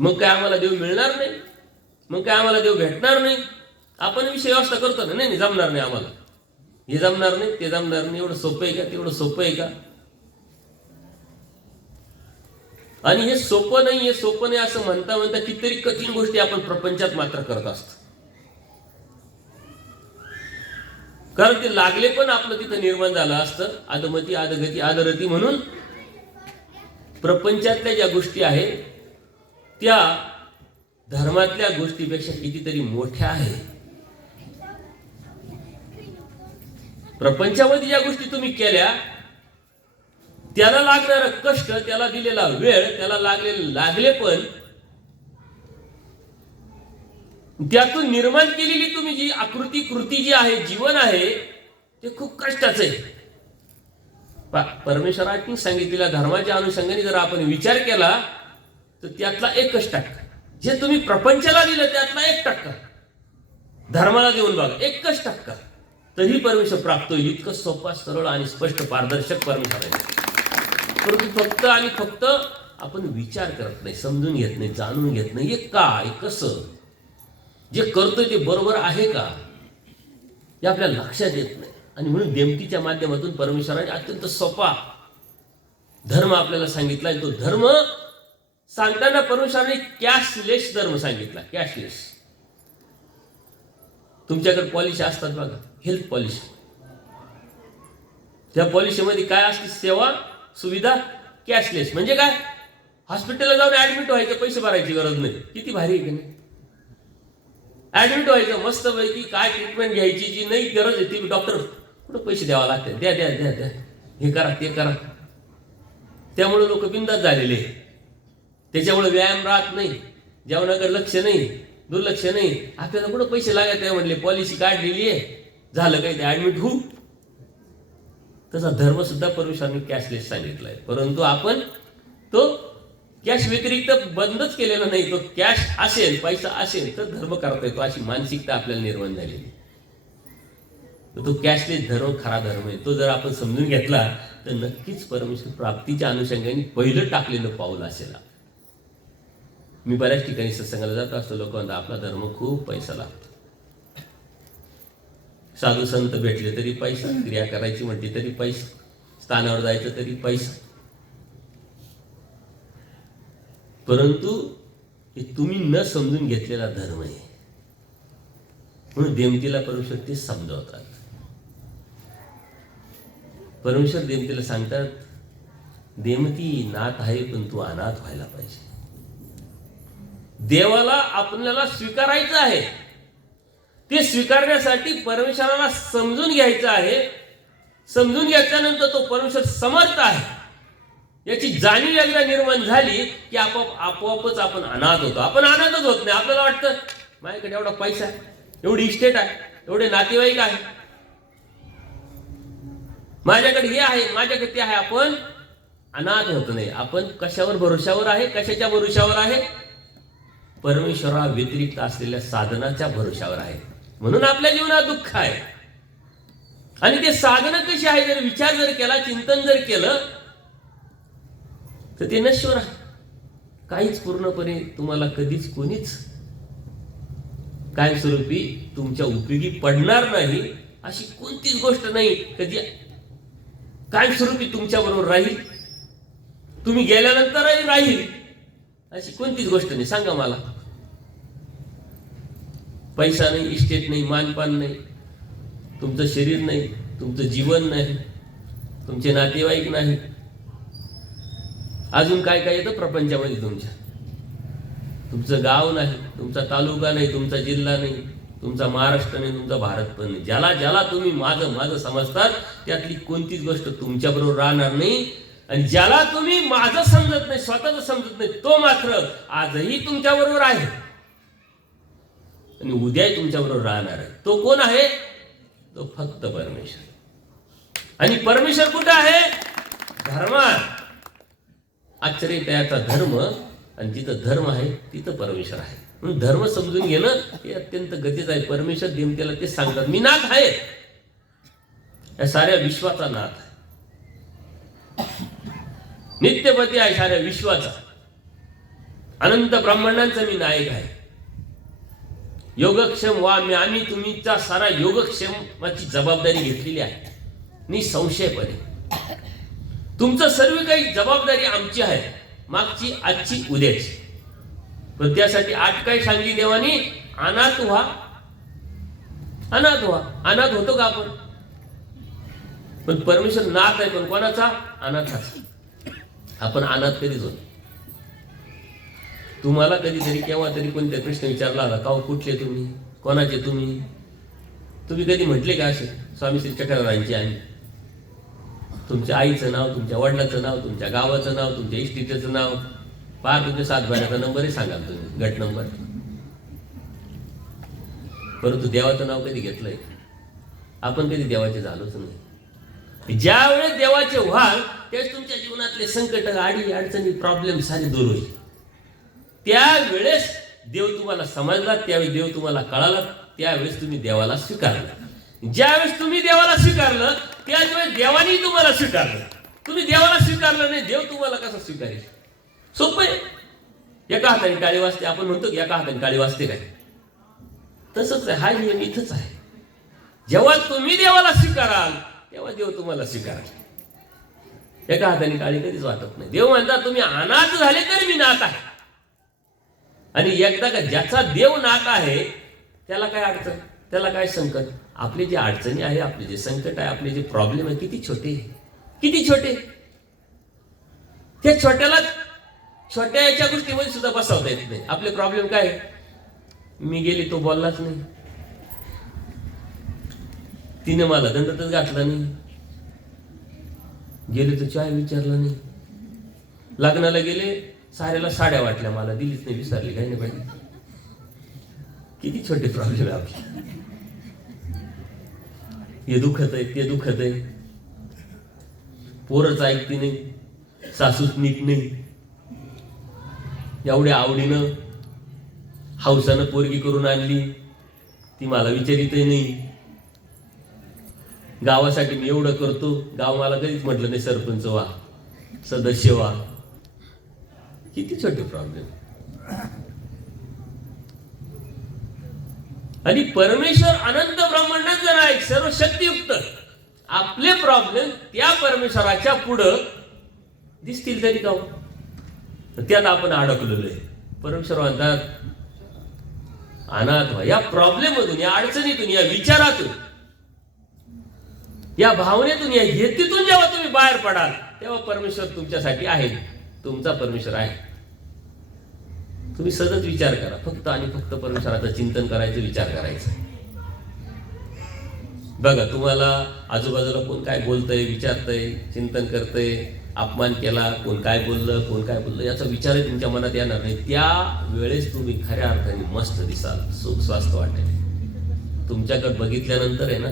मग काय आम्हाला देव मिळणार नाही? मग काय आम्हाला देव भेटणार नाही? आपण विषय व्यवस्था करतो ना, नाही जमणार नाही आम्हाला, हे जमणार नाही, ते जमणार नाही, एवढं सोपं आहे का? तेवढं सोपं आहे का? आणि हे सोपं नाही, हे सोपं नाही असं म्हणता म्हणता कितीतरी कठीण गोष्टी आपण प्रपंचात मात्र करत असतो. कारण ते लागले पण आपलं तिथं निर्माण झालं असतं, अधमती अधगती अधरती. म्हणून प्रपंचातल्या ज्या गोष्टी आहेत त्या धर्मातल्या गोष्टीपेक्षा कितीतरी मोठ्या आहेत. प्रपंचामध्ये ज्या गोष्टी तुम्ही केल्या त्याला लागणारं कष्ट, त्याला दिलेला वेळ, त्याला लागले पण त्यातून निर्माण केलेली तुम्ही जी आकृती कृती जी आहे, जीवन आहे, ते खूप कष्टाचं आहे. परमेश्वरांनी सांगितलेल्या धर्माच्या अनुषंगाने जर आपण विचार केला तर त्यातला 1% जे तुम्ही प्रपंचाला दिलं त्यातला 1% धर्माला देऊन बघा, 1% तरी परमेश्वर प्राप्त होईल. इतकं सोपा, सरळ आणि स्पष्ट पारदर्शक परमेश्वर आहे. परंतु फक्त आणि फक्त आपण विचार करत नाही, समजून घेत नाही, जाणून घेत नाही. हे काय, कसं, जे करतोय ते बरोबर आहे का, हे आपल्याला लक्षात येत नाही. आणि म्हणून देमतीच्या माध्यमातून परमेश्वराने अत्यंत सोपा धर्म आपल्याला सांगितला. तो धर्म सांगताना परमेश्वराने कॅशलेस धर्म सांगितला. कॅशलेस. तुमच्याकडे पॉलिसी असतात बघा, हेल्थ पॉलिसी. त्या पॉलिसीमध्ये काय असते? सेवा सुविधा कॅशलेस. म्हणजे काय? हॉस्पिटलला जाऊन ऍडमिट व्हायचं, पैसे भरायची गरज नाही. किती भारी आहे की नाही? ऍडमिट व्हायचं मस्त पैकी, काय ट्रीटमेंट घ्यायची जी नाही गरज आहे ती डॉक्टर कुठं पैसे द्यावा लागते, द्या द्या द्या द्या, हे करा ते करा. त्यामुळे लोक बिंदास झालेले. त्याच्यामुळे व्यायाम राहत नाही, जेवणाकडे लक्ष नाही, दुर्लक्ष नाही. आपल्याला कुठं पैसे लागत आहे म्हणले, पॉलिसी काढलेली आहे, झालं काही ते ऍडमिट होऊ. तसा धर्म सुद्धा परमेश्वरांनी कॅशलेस सांगितलाय. परंतु आपण तो कॅश व्यतिरिक्त बंदच केलेला नाही. तो कॅश असेल, पैसा असेल तर धर्म करता येतो, अशी मानसिकता आपल्याला निर्माण झालेली. तो कॅशलेस धर्म खरा धर्म आहे. तो जर आपण समजून घेतला तर नक्कीच परमेश्वर प्राप्तीच्या अनुषंगाने पहिलं टाकलेलं पाऊल असेल. मी बऱ्याच ठिकाणी सत्संगाला जात असतो, लोक म्हणतात आपला धर्म खूप पैसा लागतो. साधू संत भेटले तरी पैसा, क्रिया करायची म्हटली तरी पैसा, स्थानावर जायचं तरी पैसा. परंतु हे तुम्ही न समजून घेतलेला धर्म आहे. म्हणून देमतीला परमेश्वर ते समजावतात. परमेश्वर देमतीला सांगतात, देमती नाथ आहे पण तू अनाथ व्हायला पाहिजे. देवाला आपल्याला स्वीकारायचं आहे. ते स्वीकारण्यासाठी परमेश्वराला समजून घ्यायचं आहे. समजून घेतल्यानंतर तो परमेश्वर समर्थ आहे याची जाणीव एकदा निर्माण झाली की आपोआपच आपण अनाथ होतो. आपण अनाथच होत नाही. आपल्याला वाटतं माझ्याकडे एवढा पैसा आहे, एवढी इस्टेट आहे, एवढे नातेवाईक आहे, माझ्याकडे हे आहे, माझ्याकडे ते आहे. आपण अनाथ होत नाही. आपण कशावर भरोशावर आहे? कशाच्या भरोशावर आहे? परमेश्वरा व्यतिरिक्त असलेल्या साधनाच्या भरोशावर आहे. म्हणून आपल्या जीवनात दुःख आहे. आणि ते साधनं कशी आहे जर विचार जर केला, चिंतन जर केलं तर ते नश्वर आहे. काहीच पूर्णपणे तुम्हाला कधीच कोणीच कायमस्वरूपी तुमच्या उपयोगी पडणार नाही. अशी कोणतीच गोष्ट नाही कधी कायमस्वरूपी तुमच्या बरोबर राहील, तुम्ही गेल्यानंतरही राहील, अशी कोणतीच गोष्ट नाही. सांगा मला. पैसा नाही, इस्टेट नाही, मानपान नाही, तुमचं शरीर नाही, तुमचं जीवन नाही, तुमचे नातेवाईक नाही, अजून काय काय येतं प्रपंचामध्ये तुमच्या. तुमचं गाव नाही, तुमचा तालुका नाही, तुमचा जिल्हा नाही, तुमचा महाराष्ट्र नाही, तुमचा भारत पण नाही. ज्याला ज्याला तुम्ही माझं माझं समजतात त्यातली कोणतीच गोष्ट तुमच्या बरोबर राहणार नाही. आणि ज्याला तुम्ही माझं समजत नाही, स्वतःच समजत नाही, तो मात्र आजही तुमच्या बरोबर आहे आणि उद्याही तुमच्या बरोबर राहणार आहे. तो कोण आहे? तो फक्त परमेश्वर. आणि परमेश्वर कुठं आहे? धर्मात. आश्चर्य त्याचा धर्म, आणि जिथं धर्म आहे तिथं परमेश्वर आहे. म्हणून धर्म समजून घेणं हे अत्यंत गरजेचं आहे. परमेश्वर देवतेला ते सांगतात, मी नाथ आहे, या साऱ्या विश्वाचा नाथ आहे, नित्यपती आहे साऱ्या विश्वाचा, अनंत ब्रह्मांडांचा मी नायक आहे, योगक्षम वा आम्ही तुम्हीचा सारा योगक्षेमाची जबाबदारी घेतलेली आहे निसंशयपणे. तुमचं सर्व काही जबाबदारी आमची आहे, मागची, आजची, उद्याची. पण त्यासाठी आठ काय सांगली देवानी? अनाथ व्हा. अनाथ व्हा. अनाथ होतो का आपण? पण परमेश्वर नाथ आहे, पण कोणाचा? अनाथाचा. आपण अनाथ कधीच होतो. तुम्हाला कधीतरी केव्हा तरी कोणत्या प्रश्न विचारला होता का, कुठले तुम्ही, कोणाचे तुम्ही? तुम्ही कधी म्हटले का असे स्वामी श्री चक्रधरांची आणि तुमच्या आईचं नाव, तुमच्या वडिलाचं नाव, तुमच्या गावाचं नाव, तुमच्या इष्टितेचं नाव, पार तुमच्या सातबाऱ्याचा नंबरही सांगाल तुम्ही, गट नंबर. परंतु देवाचं नाव कधी घेतलंय? आपण कधी देवाचे झालोच नाही. ज्या वेळेस देवाचे व्हाल त्यावेळेस तुमच्या जीवनातले संकट, आडी अडचणी, प्रॉब्लेम सारे दूर होईल. त्यावेळेस देव तुम्हाला समजला, त्यावेळेस देव तुम्हाला कळाला, त्यावेळेस तुम्ही देवाला स्वीकारलं. ज्यावेळेस तुम्ही देवाला स्वीकारलं त्याच वेळेस देवानी तुम्हाला स्वीकारलं. तुम्ही देवाला स्वीकारलं नाही, देव तुम्हाला कसं स्वीकारेल? सोपं आहे. एका हाताने टाळी वाजते. आपण म्हणतो की एका हाताने टाळी वाजते काय? तसंच आहे. हा नियम इथंच आहे. जेव्हा तुम्ही देवाला स्वीकाराल तेव्हा देव तुम्हाला स्वीकाराल. एका हाताने टाळी कधीच वाटत नाही. देव म्हणतात तुम्ही अनाथ झाले तर मी नाथ आहे. आणि एकदा का ज्याचा देव नाथ आहे त्याला काय अडचण, त्याला काय संकट? आपले जे अडचणी आहे, आपले जे संकट आहे, आपले जे प्रॉब्लेम आहे, किती छोटे, किती छोटे. त्या छोट्या याच्या गोष्टीमध्ये सुद्धा बसवता येत नाही. आपले प्रॉब्लेम काय? मी गेली तो बोललाच नाही, तिने मला दंडतच घातला नाही, गेले तर चाय विचारला नाही, लग्नाला गेले साऱ्याला साड्या वाटल्या, मला दिलीच नाही, विसरली काही नाही पाहिजे. किती छोटे प्रॉब्लेम आहे आपले. हे दुखत आहे, ते दुखत आहे, पोरच ऐकती नाही, सासूच नीट नाही, एवढ्या आवडीनं हौसानं पोरगी करून आणली, ती मला विचारितही नाही. गावासाठी मी एवढं करतो, गाव मला कधीच म्हटलं नाही सरपंच व्हा, सदस्य व्हा. किती छोटे प्रॉब्लेम. आणि परमेश्वर अनंत ब्रह्मांडाचा नायक, सर्व शक्तियुक्त. आपले प्रॉब्लेम त्या परमेश्वराच्या पुढं दिसतील तरी का? त्यात आपण अडकलेलो आहे. परमेश्वर म्हणतात अनाथ व्हा. या प्रॉब्लेम मधून, या अडचणीतून, या विचारातून, या भावनेतून, या हेतूतून जेव्हा तुम्ही बाहेर पडाल तेव्हा परमेश्वर तुमच्यासाठी आहे. तुमचा परमेश्वर आहे. तुम्ही सतत विचार करा, फक्त आणि फक्त परमेश्वराचं चिंतन करायचं, विचार करायचा. बघा तुम्हाला आजूबाजूला कोण काय बोलतंय, विचारतंय, चिंतन करतंय, अपमान केला, कोण काय बोललं याचा विचारही तुमच्या मनात येणार नाही. त्या वेळेस तुम्ही खऱ्या अर्थाने मस्त दिसाल, सुख स्वास्थ्य वाटेल. तुमच्याकडे बघितल्यानंतर आहे ना,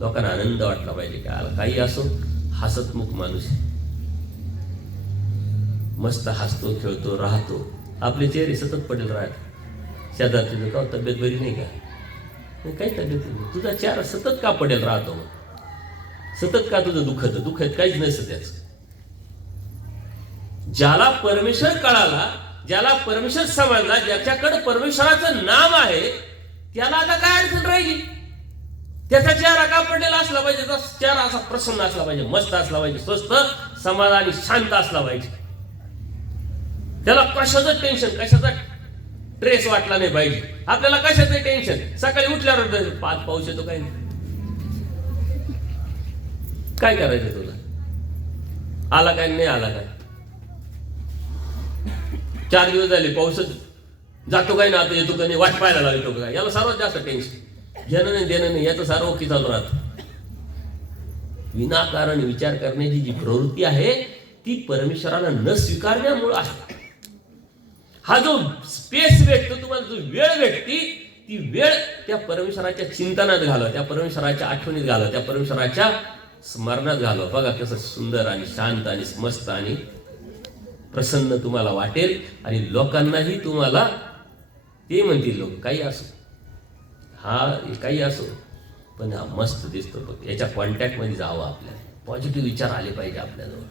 लोकांना आनंद वाटला पाहिजे. काय काही असो, हसतमुख माणूस मस्त हसतो, खेळतो, राहतो. आपले चेहरे सतत पडेल राहत. शेजार तुझं का तब्येत बरी नाही का? काही तब्येत नाही, तुझा चेहरा सतत का पडेल राहतो? सतत का तुझं दुखत काहीच नसतं त्याच. ज्याला परमेश्वर कळाला, ज्याला परमेश्वर समजला, ज्याच्याकडे परमेश्वराचं नाम आहे, त्याला आता काय अडचण राहिली? त्याचा चेहरा का पडलेला असला पाहिजे? त्याचा चेहरा असा प्रसन्न असला पाहिजे, मस्त असला पाहिजे, स्वस्थ, समाधानी, शांत असला पाहिजे. त्याला कशाचं टेन्शन, कशाचा ट्रेस वाटला नाही पाहिजे. आपल्याला कशाचं टेन्शन? सकाळी उठल्यावर पाऊस येतो, काय काय करायचं तुला? आला काय नाही आला काय? 4 दिवस झाले पाऊसच जातो काय ना, आता येतो का नाही, वाट पाहायला लागतो काय? याला सर्वात जास्त टेन्शन. घेणं नाही देणं नाही याचं सारं ओके चालू राहतं. विनाकारण विचार करण्याची जी प्रवृत्ती आहे ती परमेश्वराला न स्वीकारण्यामुळे आहे. हा जो स्पेस भेटतो तुम्हाला, जो वेळ भेटती, ती वेळ त्या परमेश्वराच्या चिंतनात घालवा, त्या परमेश्वराच्या आठवणीत घालवा, त्या परमेश्वराच्या स्मरणात घालवा. बघा कसं सुंदर आणि शांत आणि मस्त आणि प्रसन्न तुम्हाला वाटेल. आणि लोकांनाही तुम्हाला ते म्हणतील, लोक काही असो, हा काही असो, पण हा मस्त दिसतो बघ, याच्या कॉन्टॅक्टमध्ये जावं. आपल्याला पॉझिटिव्ह विचार आले पाहिजे आपल्याजवळ.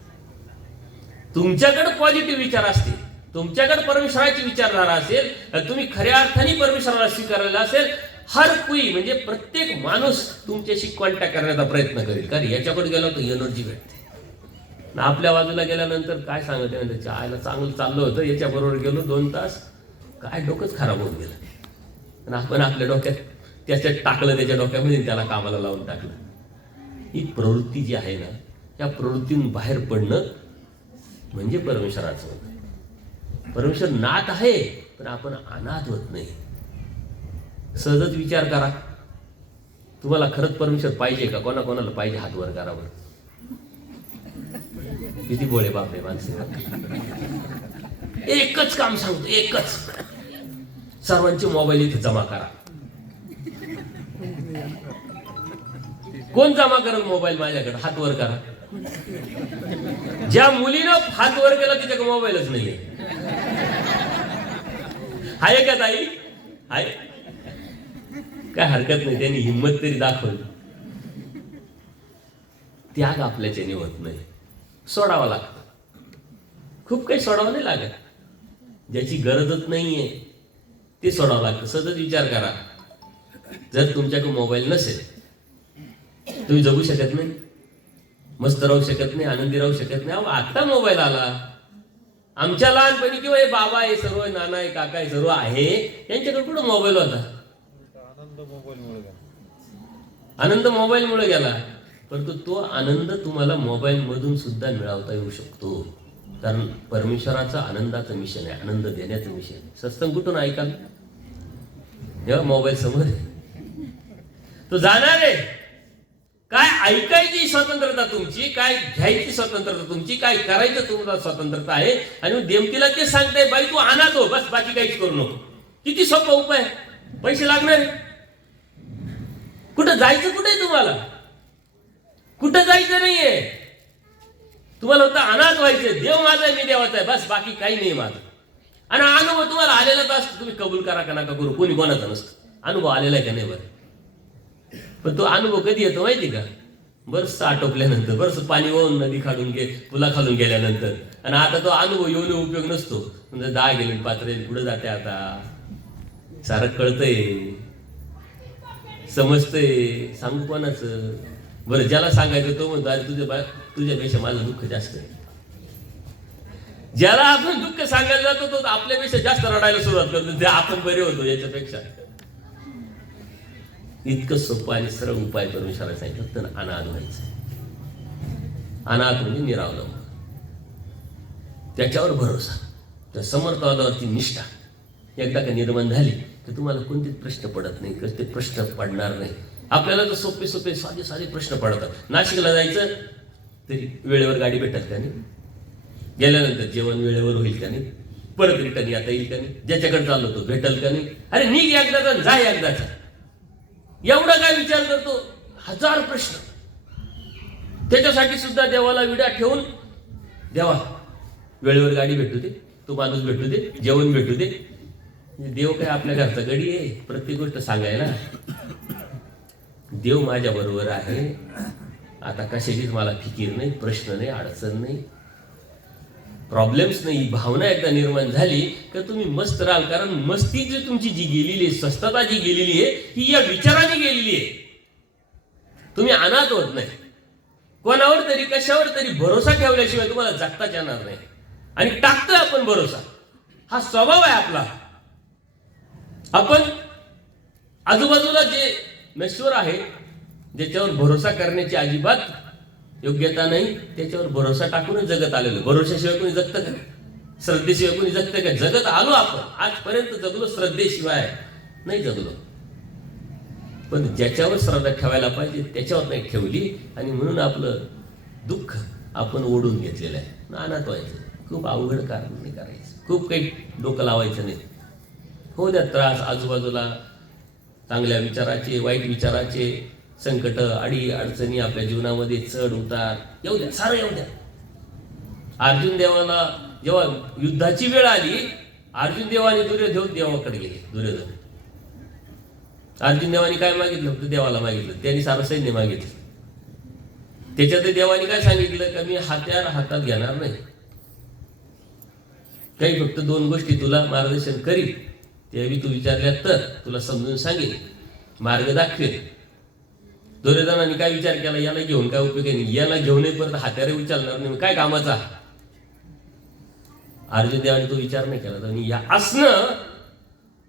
तुमच्याकडे पॉझिटिव्ह विचार असतील, तुमच्याकडे परमेश्वराची विचारधारा असेल, तुम्ही खऱ्या अर्थाने परमेश्वराला स्वीकारलेला असेल, हर कोई म्हणजे प्रत्येक माणूस तुमच्याशी कॉन्टॅक्ट करण्याचा प्रयत्न करेल. कारण याच्याकडे गेला तर एनर्जी भेटते. आपल्या बाजूला गेल्यानंतर काय सांगत आहे, त्याच्या आईला चांगलं चाललं होतं, याच्याबरोबर गेलो 2 तास, काय डोकंच खराब होऊन गेलं. आणि आपण आपल्या डोक्यात त्याच्यात टाकलं, त्याच्या डोक्यामध्ये त्याला कामाला लावून टाकलं. ही प्रवृत्ती जी आहे ना, त्या प्रवृत्तीतून बाहेर पडणं म्हणजे परमेश्वराचं होतं. परमेश्वर नाथ आहे, पण आपण अनाथ होत नाही. सहजच विचार करा, तुम्हाला खरंच परमेश्वर पाहिजे का? कोणाकोणाला पाहिजे हात वर करा बरं. किती बोळे बापरे माणसे. एकच काम सांगतो, एकच, सर्वांचे मोबाईल इथे जमा करा. कोण जमा करेल मोबाईल माझ्याकडे? हात वर करा. ज्या मुलीनं हात वर केला तिच्याकडे मोबाईलच नाहीये. आहे का ताई? आहे, काय हरकत नाही, त्यांनी हिंमत तरी दाखवली. त्याग आपल्याच्याने होत नाही, सोडावा लागतं. खूप काही सोडावं नाही लागत. ज्याची गरजच नाहीये ते सोडावं लागतं. सतत विचार करा, जर तुमच्याकडे मोबाईल नसेल, तुम्ही जगू शकत नाही, मस्त राहू शकत नाही, आनंदी राहू शकत नाही. आता मोबाईल आला. आमच्या लहानपणी किंवा हे बाबा आहे सर्व, नाना आहे, काका आहे, सर्व आहे, यांच्याकडे कुठं मोबाईल होता? आनंद मोबाईलमुळे गेला. परंतु तो आनंद तुम्हाला मोबाईल मधून सुद्धा मिळवता येऊ शकतो. कारण परमेश्वराचा आनंदाचं मिशन आहे, आनंद देण्याचं मिशन आहे. सत्संग कुठून ऐकाल? जेव्हा मोबाईल समोर तो जाणार आहे. काय ऐकायची स्वतंत्रता तुमची, काय घ्यायची स्वतंत्रता तुमची, काय करायचं तुम्हाला स्वतंत्रता आहे. आणि देमतीला ते सांगताय, बाई तू अनाथ हो, बस, बाकी काहीच करू नको. किती सोपा उपाय. पैसे लागणार, कुठं जायचं, कुठे तुम्हाला कुठं जायचं नाहीये. तुम्हाला फक्त अनाथ व्हायचं. देव माझा आहे, मी देवाचा आहे, बस, बाकी काही नाही माझं. आणि अनुभव तुम्हाला आलेलाच असतो. तुम्ही कबूल करा का नका करू, कोणी कोणाचा नसतं. अनुभव आलेला आहे का नाही बरं. पण तो अनुभव कधी येतो माहिती का? बरंच आटोपल्यानंतर, बरंच पाणी वाहून नदी खालून पुला खालून गेल्यानंतर. आणि आता तो अनुभव येऊन उपयोग नसतो. म्हणजे 10 गेले पात्र पुढे जाते. आता सारं कळतंय, समजतंय. सांगू कोणाचं बरं? ज्याला सांगायचं तो म्हणतो, अरे तुझ्यापेक्षा माझं दुःख जास्त आहे. ज्याला आपण दुःख सांगायला जातो तो आपल्यापेक्षा जास्त रडायला सुरुवात करतो. ते आपण बरे होतो याच्यापेक्षा. इतकं सोपं आणि सरळ उपाय परमेश्वराने सांगितलं, फक्त अनाथ व्हायचं. अनाथ म्हणजे निरावलंब, त्याच्यावर भरोसा, त्या समर्थावरती निष्ठा एकदा का निर्माण झाली तर तुम्हाला कोणतेच प्रश्न पडत नाही, कसले प्रश्न पडणार नाही. आपल्याला तर सोपे सोपे साधे साधे प्रश्न पडतात. नाशिकला जायचं तरी वेळेवर गाडी भेटत का नाही, गेल्यानंतर जेवण वेळेवर होईल का नाही, परत रिटर्न येता येईल का नाही, ज्याच्याकडे चाललो तो भेटल का नाही, अरे निघ एकदाचा जा एकदाचा, एवढा काय विचार करतो. 1000 प्रश्न. त्याच्यासाठी सुद्धा देवाला विडा ठेवून, देवा वेळेवर गाडी भेटू दे, तो माणूस भेटू दे, जेवण भेटू दे. देव काय आपल्या घरचा गडी आहे प्रत्येक गोष्ट सांगायला? देव माझ्या बरोबर आहे. आता कशाचीच मला फिकीर नाही, प्रश्न नाही, अडचण नाही, प्रॉब्लेम्स नाही. भावना एकदा निर्माण झाली तर तुम्ही मस्त राहाल. कारण मस्ती जी तुमची जी गेलेली आहे, स्वस्थता जी गेलेली आहे, ही या विचाराने गेलेली आहे. तुम्ही अनाथ होत नाही. कोणावर तरी कशावर तरी भरोसा ठेवल्याशिवाय तुम्हाला जगताच येणार नाही. आणि टाकतोय आपण भरोसा, हा स्वभाव आहे आपला. आपण आजूबाजूला जे नश्वर आहे, ज्याच्यावर भरोसा करण्याची अजिबात योग्यता नाही, त्याच्यावर भरोसा टाकूनच जगत आलेलो. भरोशाशिवाय कोणी जगतं का? श्रद्धेशिवाय कोणी जगतं का? जगत आलो आपण, आजपर्यंत जगलो श्रद्धेशिवाय नाही जगलो. पण ज्याच्यावर श्रद्धा ठेवायला पाहिजे त्याच्यावर नाही ठेवली, आणि म्हणून आपलं दुःख आपण ओढून घेतलेलं आहे. अनाथ व्हायचं. खूप अवघड कारण नाही करायचं, खूप काही डोकं लावायचं नाही. हो द्या त्रास, आजूबाजूला चांगल्या विचाराचे, वाईट विचाराचे, संकट, अडी अडचणी आपल्या जीवनामध्ये चढ उतार येऊ द्या, सारं येऊ द्या. अर्जुन देवाला जेव्हा युद्धाची वेळ आली, अर्जुन देवाने दुर्योधन देवाकडे गेले. दुर्योधन अर्जुन देवाने काय मागितलं? फक्त देवाला मागितलं. त्यांनी सारं सैन्य मागितलं. त्याच्यात देवाने काय सांगितलं? का मी हत्यार हातात घेणार नाही, काही फक्त 2 गोष्टी तुला मार्गदर्शन करील, ते तू विचारल्या तर तुला समजून सांगेल, मार्ग दाखवेल. दुर्योधनाने काय विचार केला? याला घेऊन काय उपयोग नाही, याला घेऊनही परत हत्यारे उचलणार नाही, काय कामाचा. अर्जुन देवाने तो विचार नाही केला. तर या असणं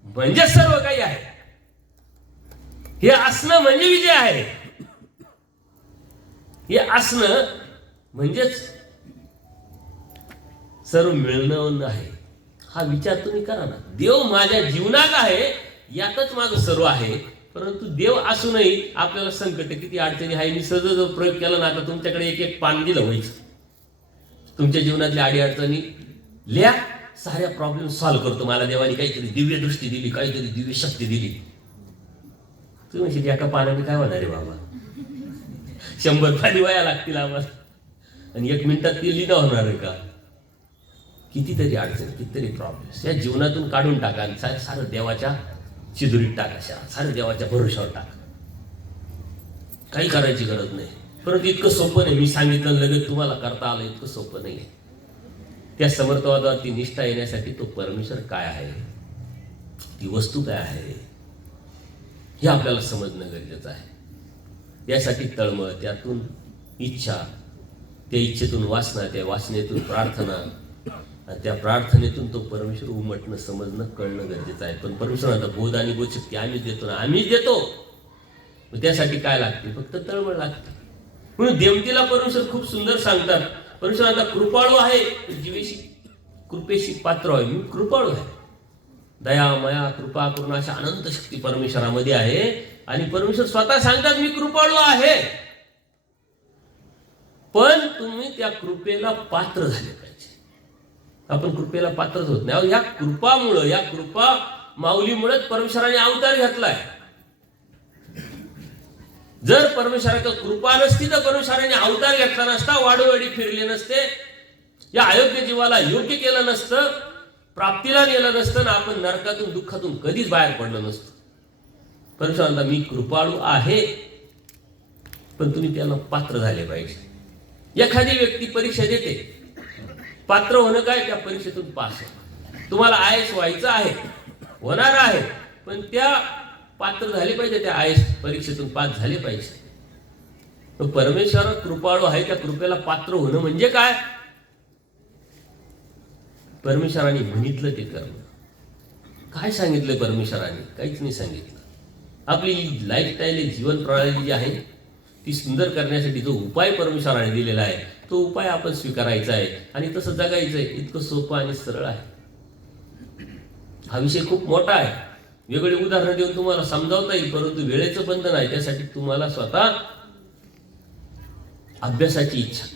म्हणजे सर्व काही आहे, हे असणं म्हणजे विजय आहे, हे असणं म्हणजेच सर्व मिळणं आहे. हा विचार तुम्ही करा ना. देव माझ्या जीवनात आहे, यातच माझं सर्व आहे. परंतु देव असूनही आपल्याला संकट, किती अडचणी आहे. मी सहज प्रयोग केला ना, आता तुमच्याकडे एक एक पान दिलं व्हायचं, तुमच्या जीवनातल्या अडी अडचणी लिहा, साऱ्या प्रॉब्लेम सॉल्व्ह करतो. मला देवाने काहीतरी दिव्य दृष्टी दिली, काहीतरी दिव्य शक्ती दिली. तुम्ही म्हणशील एका पानाने काय होणार आहे बाबा, 100 पाणी वाया लागतील आम्हाला, आणि 1 मिनिटात ती लिहिणं होणार आहे का? कितीतरी अडचण, कितीतरी प्रॉब्लेम या जीवनातून काढून टाका, सारं देवाच्या चिजुरीत टाका, सारं देवाच्या भरोशावर टाका. काही करायची गरज नाही. परंतु इतकं सोपं नाही. मी सांगितलं लगेच तुम्हाला करता आलं, इतकं सोपं नाही. त्या समर्थवादावरती निष्ठा येण्यासाठी तो परमेश्वर काय आहे, ती वस्तू काय आहे, हे आपल्याला समजणं गरजेचं आहे. यासाठी तळमळ, त्यातून इच्छा, त्या इच्छेतून वासना, त्या वासनेतून प्रार्थना, आणि त्या प्रार्थनेतून तो परमेश्वर उमटणं, समजणं, कळणं गरजेचं आहे. पण परमेश्वराचा बोध आणि बोधशक्ती आम्हीच देतो ना, आम्हीच देतो. त्यासाठी काय लागते? फक्त तळमळ लागते. म्हणून देवतेला परमेश्वर खूप सुंदर सांगतात, परमेश्वराचा कृपाळू आहे, जीवेशी कृपेशी पात्र आहे. मी कृपाळू आहे, दया माया कृपा करुणा अशा अनंत शक्ती परमेश्वरामध्ये आहे. आणि परमेश्वर स्वतः सांगतात मी कृपाळू आहे. पण तुम्ही त्या कृपेला पात्र झाले पाहिजे. आपण कृपेला पात्रच होत नाही. या कृपामुळं, या कृपा माऊलीमुळेच परमेश्वराने अवतार घेतलाय. जर परमेश्वराची कृपा नसती तर परमेश्वराने अवतार घेतला नसता, वाडोवाडी फिरले नसते, या अयोग्य जीवाला योग्य केलं नसतं, प्राप्तीला नेलं नसतं, ना आपण नरकातून दुःखातून कधीच बाहेर पडलं नसतं. परमेश्वरांना मी कृपाळू आहे, पण तुम्ही त्याला पात्र झाले पाहिजे. एखादी व्यक्ती परीक्षा देते, पात्र होणं काय? त्या परीक्षेतून पास होणं. तुम्हाला IAS व्हायचं आहे, होणार आहे, पण त्या पात्र झाले पाहिजे, त्या IAS परीक्षेतून पास झाले पाहिजे. परमेश्वर कृपाळू आहे, त्या कृपेला पात्र होणं म्हणजे काय? परमेश्वराने म्हणितलं ते करणं. काय सांगितलं परमेश्वराने? काहीच नाही सांगितलं. आपली लाईफस्टाईल, जीवन प्रणाली जी आहे ती सुंदर करण्यासाठी जो उपाय परमेश्वराने दिलेला आहे, तो उपाय आपण स्वीकारायचा आहे आणि तसं जगायचं आहे. इतकं सोपं आणि सरळ आहे. हा विषय खूप मोठा आहे, वेगळी उदाहरणं देऊन तुम्हाला समजावता येईल, परंतु वेळेचं बंधन आहे. त्यासाठी तुम्हाला स्वतः अभ्यासाची इच्छा.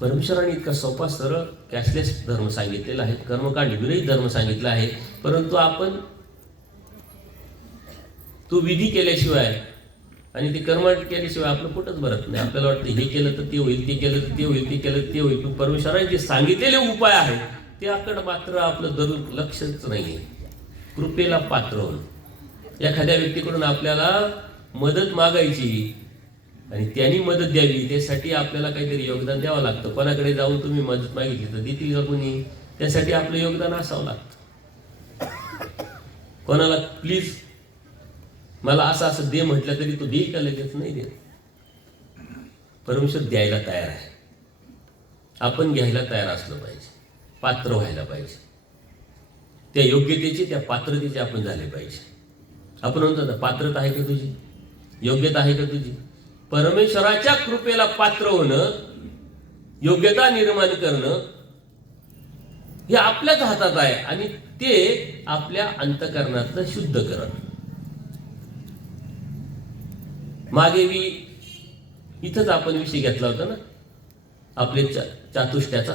परमेश्वराने इतका सोपा सरळ कॅशलेस धर्म सांगितलेला आहे, कर्मकांड विरहित धर्म सांगितला आहे, परंतु आपण तो विधी केल्याशिवाय आणि ते कर्म केल्याशिवाय आपलं पोटच भरत नाही. आपल्याला वाटतं हे केलं तर ते होईल, ते केलं तर ते होईल, ते केलं तर ते होईल. पण परमेश्वराने जे सांगितलेले उपाय आहे त्याकडे मात्र आपलं दररोज लक्षच नाही आहे. कृपेला पात्र होणं. एखाद्या व्यक्तीकडून आपल्याला मदत मागायची आणि त्यांनी मदत द्यावी, त्यासाठी आपल्याला काहीतरी योगदान द्यावं लागतं. कोणाकडे जाऊन तुम्ही मदत मागितली तर देतील का कोणी? त्यासाठी आपलं योगदान असावं लागतं. कोणाला प्लीज मला असं असं दे म्हटलं तरी तो देईल का? लगेच नाही देत. परमेश्वर द्यायला तयार आहे, आपण घ्यायला तयार असलं पाहिजे, पात्र व्हायला पाहिजे. त्या योग्यतेचे, त्या पात्रतेचे आपण झाले पाहिजे. आपण म्हणतो ना, पात्रता आहे का तुझी, योग्यता आहे का तुझी? परमेश्वराच्या कृपेला पात्र होणं, योग्यता निर्माण करणं हे आपल्याच हातात आहे आणि ते आपल्या अंतःकरणातलं शुद्ध करणं. मागे मी इथंच आपण विषय घेतला होता ना, आपले चातुष्ट्याचा,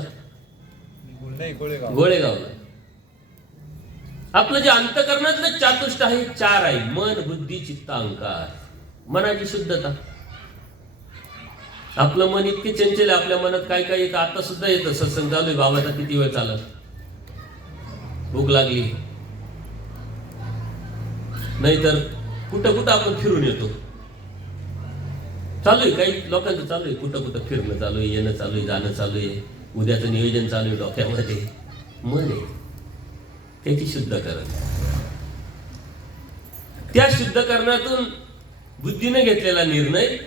गोळेगावला. आपलं जे अंतकरणातलं चातुष्ट आहे, 4 आहे: मन, बुद्धी, चित्त, अहंकार. मनाची शुद्धता. आपलं मन इतके चंचल आहे, आपल्या मनात काय काय येतं. आता सुद्धा येतं. सत्संग चालू आहे, बाबाचा किती वेळ चालत, भूक लागली, नाहीतर कुठं कुठं आपण फिरून येतो. चालू आहे, काही लोकांचं चालू आहे, कुठं कुठं फिरणं चालू आहे, येणं चालू आहे, जाणं चालू आहे, उद्याचं नियोजन चालू आहे डोक्यामध्ये. मन आहे, त्याची शुद्धकरण. त्या शुद्धकरणातून बुद्धीने घेतलेला निर्णय,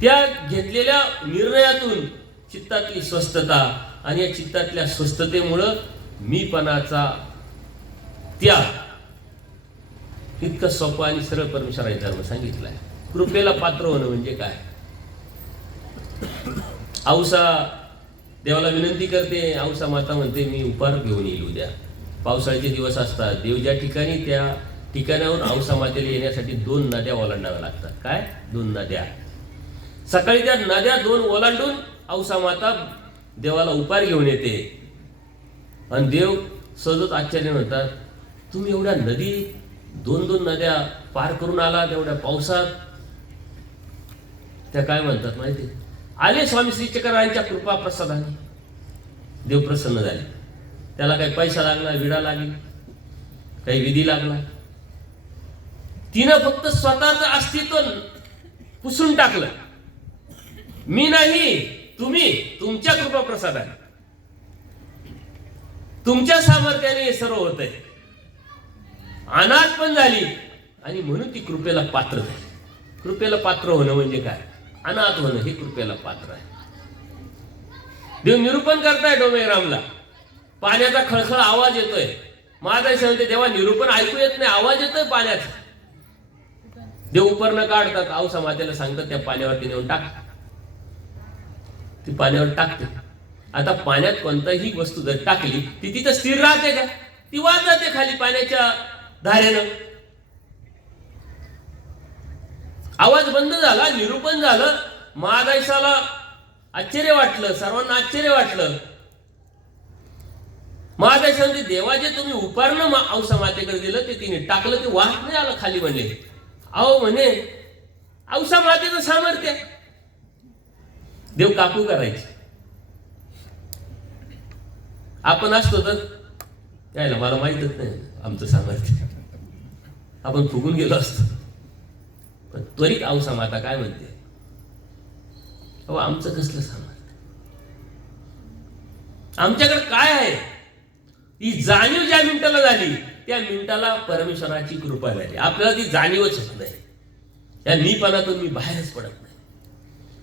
त्या घेतलेल्या निर्णयातून चित्तातली स्वस्थता, आणि या चित्तातल्या स्वस्थतेमुळं मीपणाचा त्याग. इतकं सोपं आणि सरळ परमेश्वराने धर्म सांगितलाय. कृपेला पात्र होणं म्हणजे काय? औसा देवाला विनंती करते. औसा माता म्हणते, मी उपहार घेऊन येईल उद्या. पावसाळ्याचे दिवस असतात. देव ज्या ठिकाणी, त्या ठिकाणाहून औसा मातेला येण्यासाठी 2 नद्या ओलांडाव्या लागतात. काय? 2 नद्या. सकाळी त्या नद्या 2 ओलांडून औसा माता देवाला उपहार घेऊन येते. आणि देव सहजच आश्चर्य म्हणतात, तुम्ही एवढ्या नदी 2 नद्या पार करून आला तेवढ्या पावसात? त्या काय म्हणतात माहिती? आले स्वामी श्री चक्ररायांच्या कृपा प्रसादाने. देव प्रसन्न झाले. त्याला काही पैसा लागला, विडा लागली, काही विधी लागला. तिनं फक्त स्वतःचं अस्तित्व पुसून टाकलं. मी नाही, तुम्ही, तुमच्या कृपा प्रसादाने, तुमच्या सामर्थ्याने हे सर्व होतंय. अनाथ पण झाली आणि म्हणून ती कृपेला पात्र झाली. कृपेला पात्र होणं म्हणजे काय? अनाथ होणं हे कृपेला पात्र आहे. देव निरूपण करताय डोमेरामला. पाण्याचा खळखळ आवाज येतोय. महाराज सांगते, देवा निरूपण ऐकू येत नाही, आवाज येतोय पाण्याचा. देव उपरणं काढतात, औसा मातेला सांगतात त्या पाण्यावरती नेऊन टाक. ती पाण्यावर टाकते. आता पाण्यात कोणताही वस्तू जर टाकली ती तिथं स्थिर राहते का? ती वाहत जाते खाली पाण्याच्या धारेनं. आवाज बंद झाला, निरूपण झालं. महादायसाला आश्चर्य वाटलं, सर्वांना आश्चर्य वाटलं. महादायसा म्हणजे, देवा जे तुम्ही उपारणं औसा मातेकडे दिलं ते तिने टाकलं, ते वाहत नाही आलं खाली. म्हणले, अहो म्हणे औसा मातेचं सामर्थ्य. देव काकू करायचे. आपण असतो तर यायला मला माहितच नाही आमचं सामर्थ्य, आपण फुगून गेलो असतो. पण त्वरित औसा माता काय म्हणते, अहो आमचं कसलं सामर्थ्य, आमच्याकडे काय आहे? ही जाणीव ज्या मिनिटाला झाली त्या मिनिटाला परमेश्वराची कृपा झाली. आपल्याला ती जाणीवच होत नाही. या मीपणातून मी बाहेरच पडत नाही,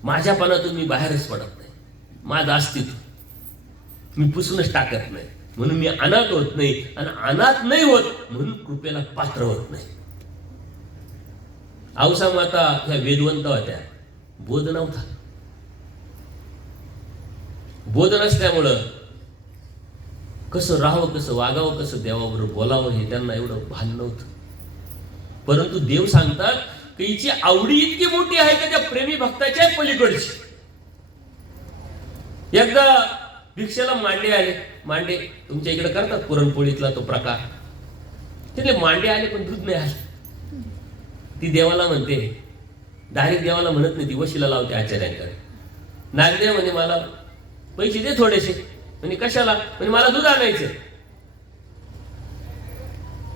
माझ्यापणातून मी बाहेरच पडत नाही. माझं अस्तित्व मी पुसूनच टाकत नाही, म्हणून मी अनाथ होत नाही. आणि अनाथ नाही होत म्हणून कृपेला पात्र होत नाही. औसा माता ह्या वेदवंत होत्या, बोध नव्हता. बोध नसल्यामुळं कसं राहावं, कसं वागावं, कसं देवाबरोबर बोलावं हे त्यांना एवढं भान नव्हतं. परंतु देव सांगतात की हिची आवडी इतकी मोठी आहे की त्या प्रेमी भक्ताच्या पलीकडची. एकदा भिक्षेला मांडे आले. मांडे तुमच्या इकडे करतात पुरणपोळीतला तो प्रकार. तिथले मांडे आले पण दूध नाही आले. ती देवाला म्हणते, डायरेक्ट देवाला म्हणत नाही, ती वशीला लावते आचार्यांकडे. नागदेव म्हणे मला पैसे दे थोडेसे. म्हणे कशाला? म्हणे मला दूध आणायचं.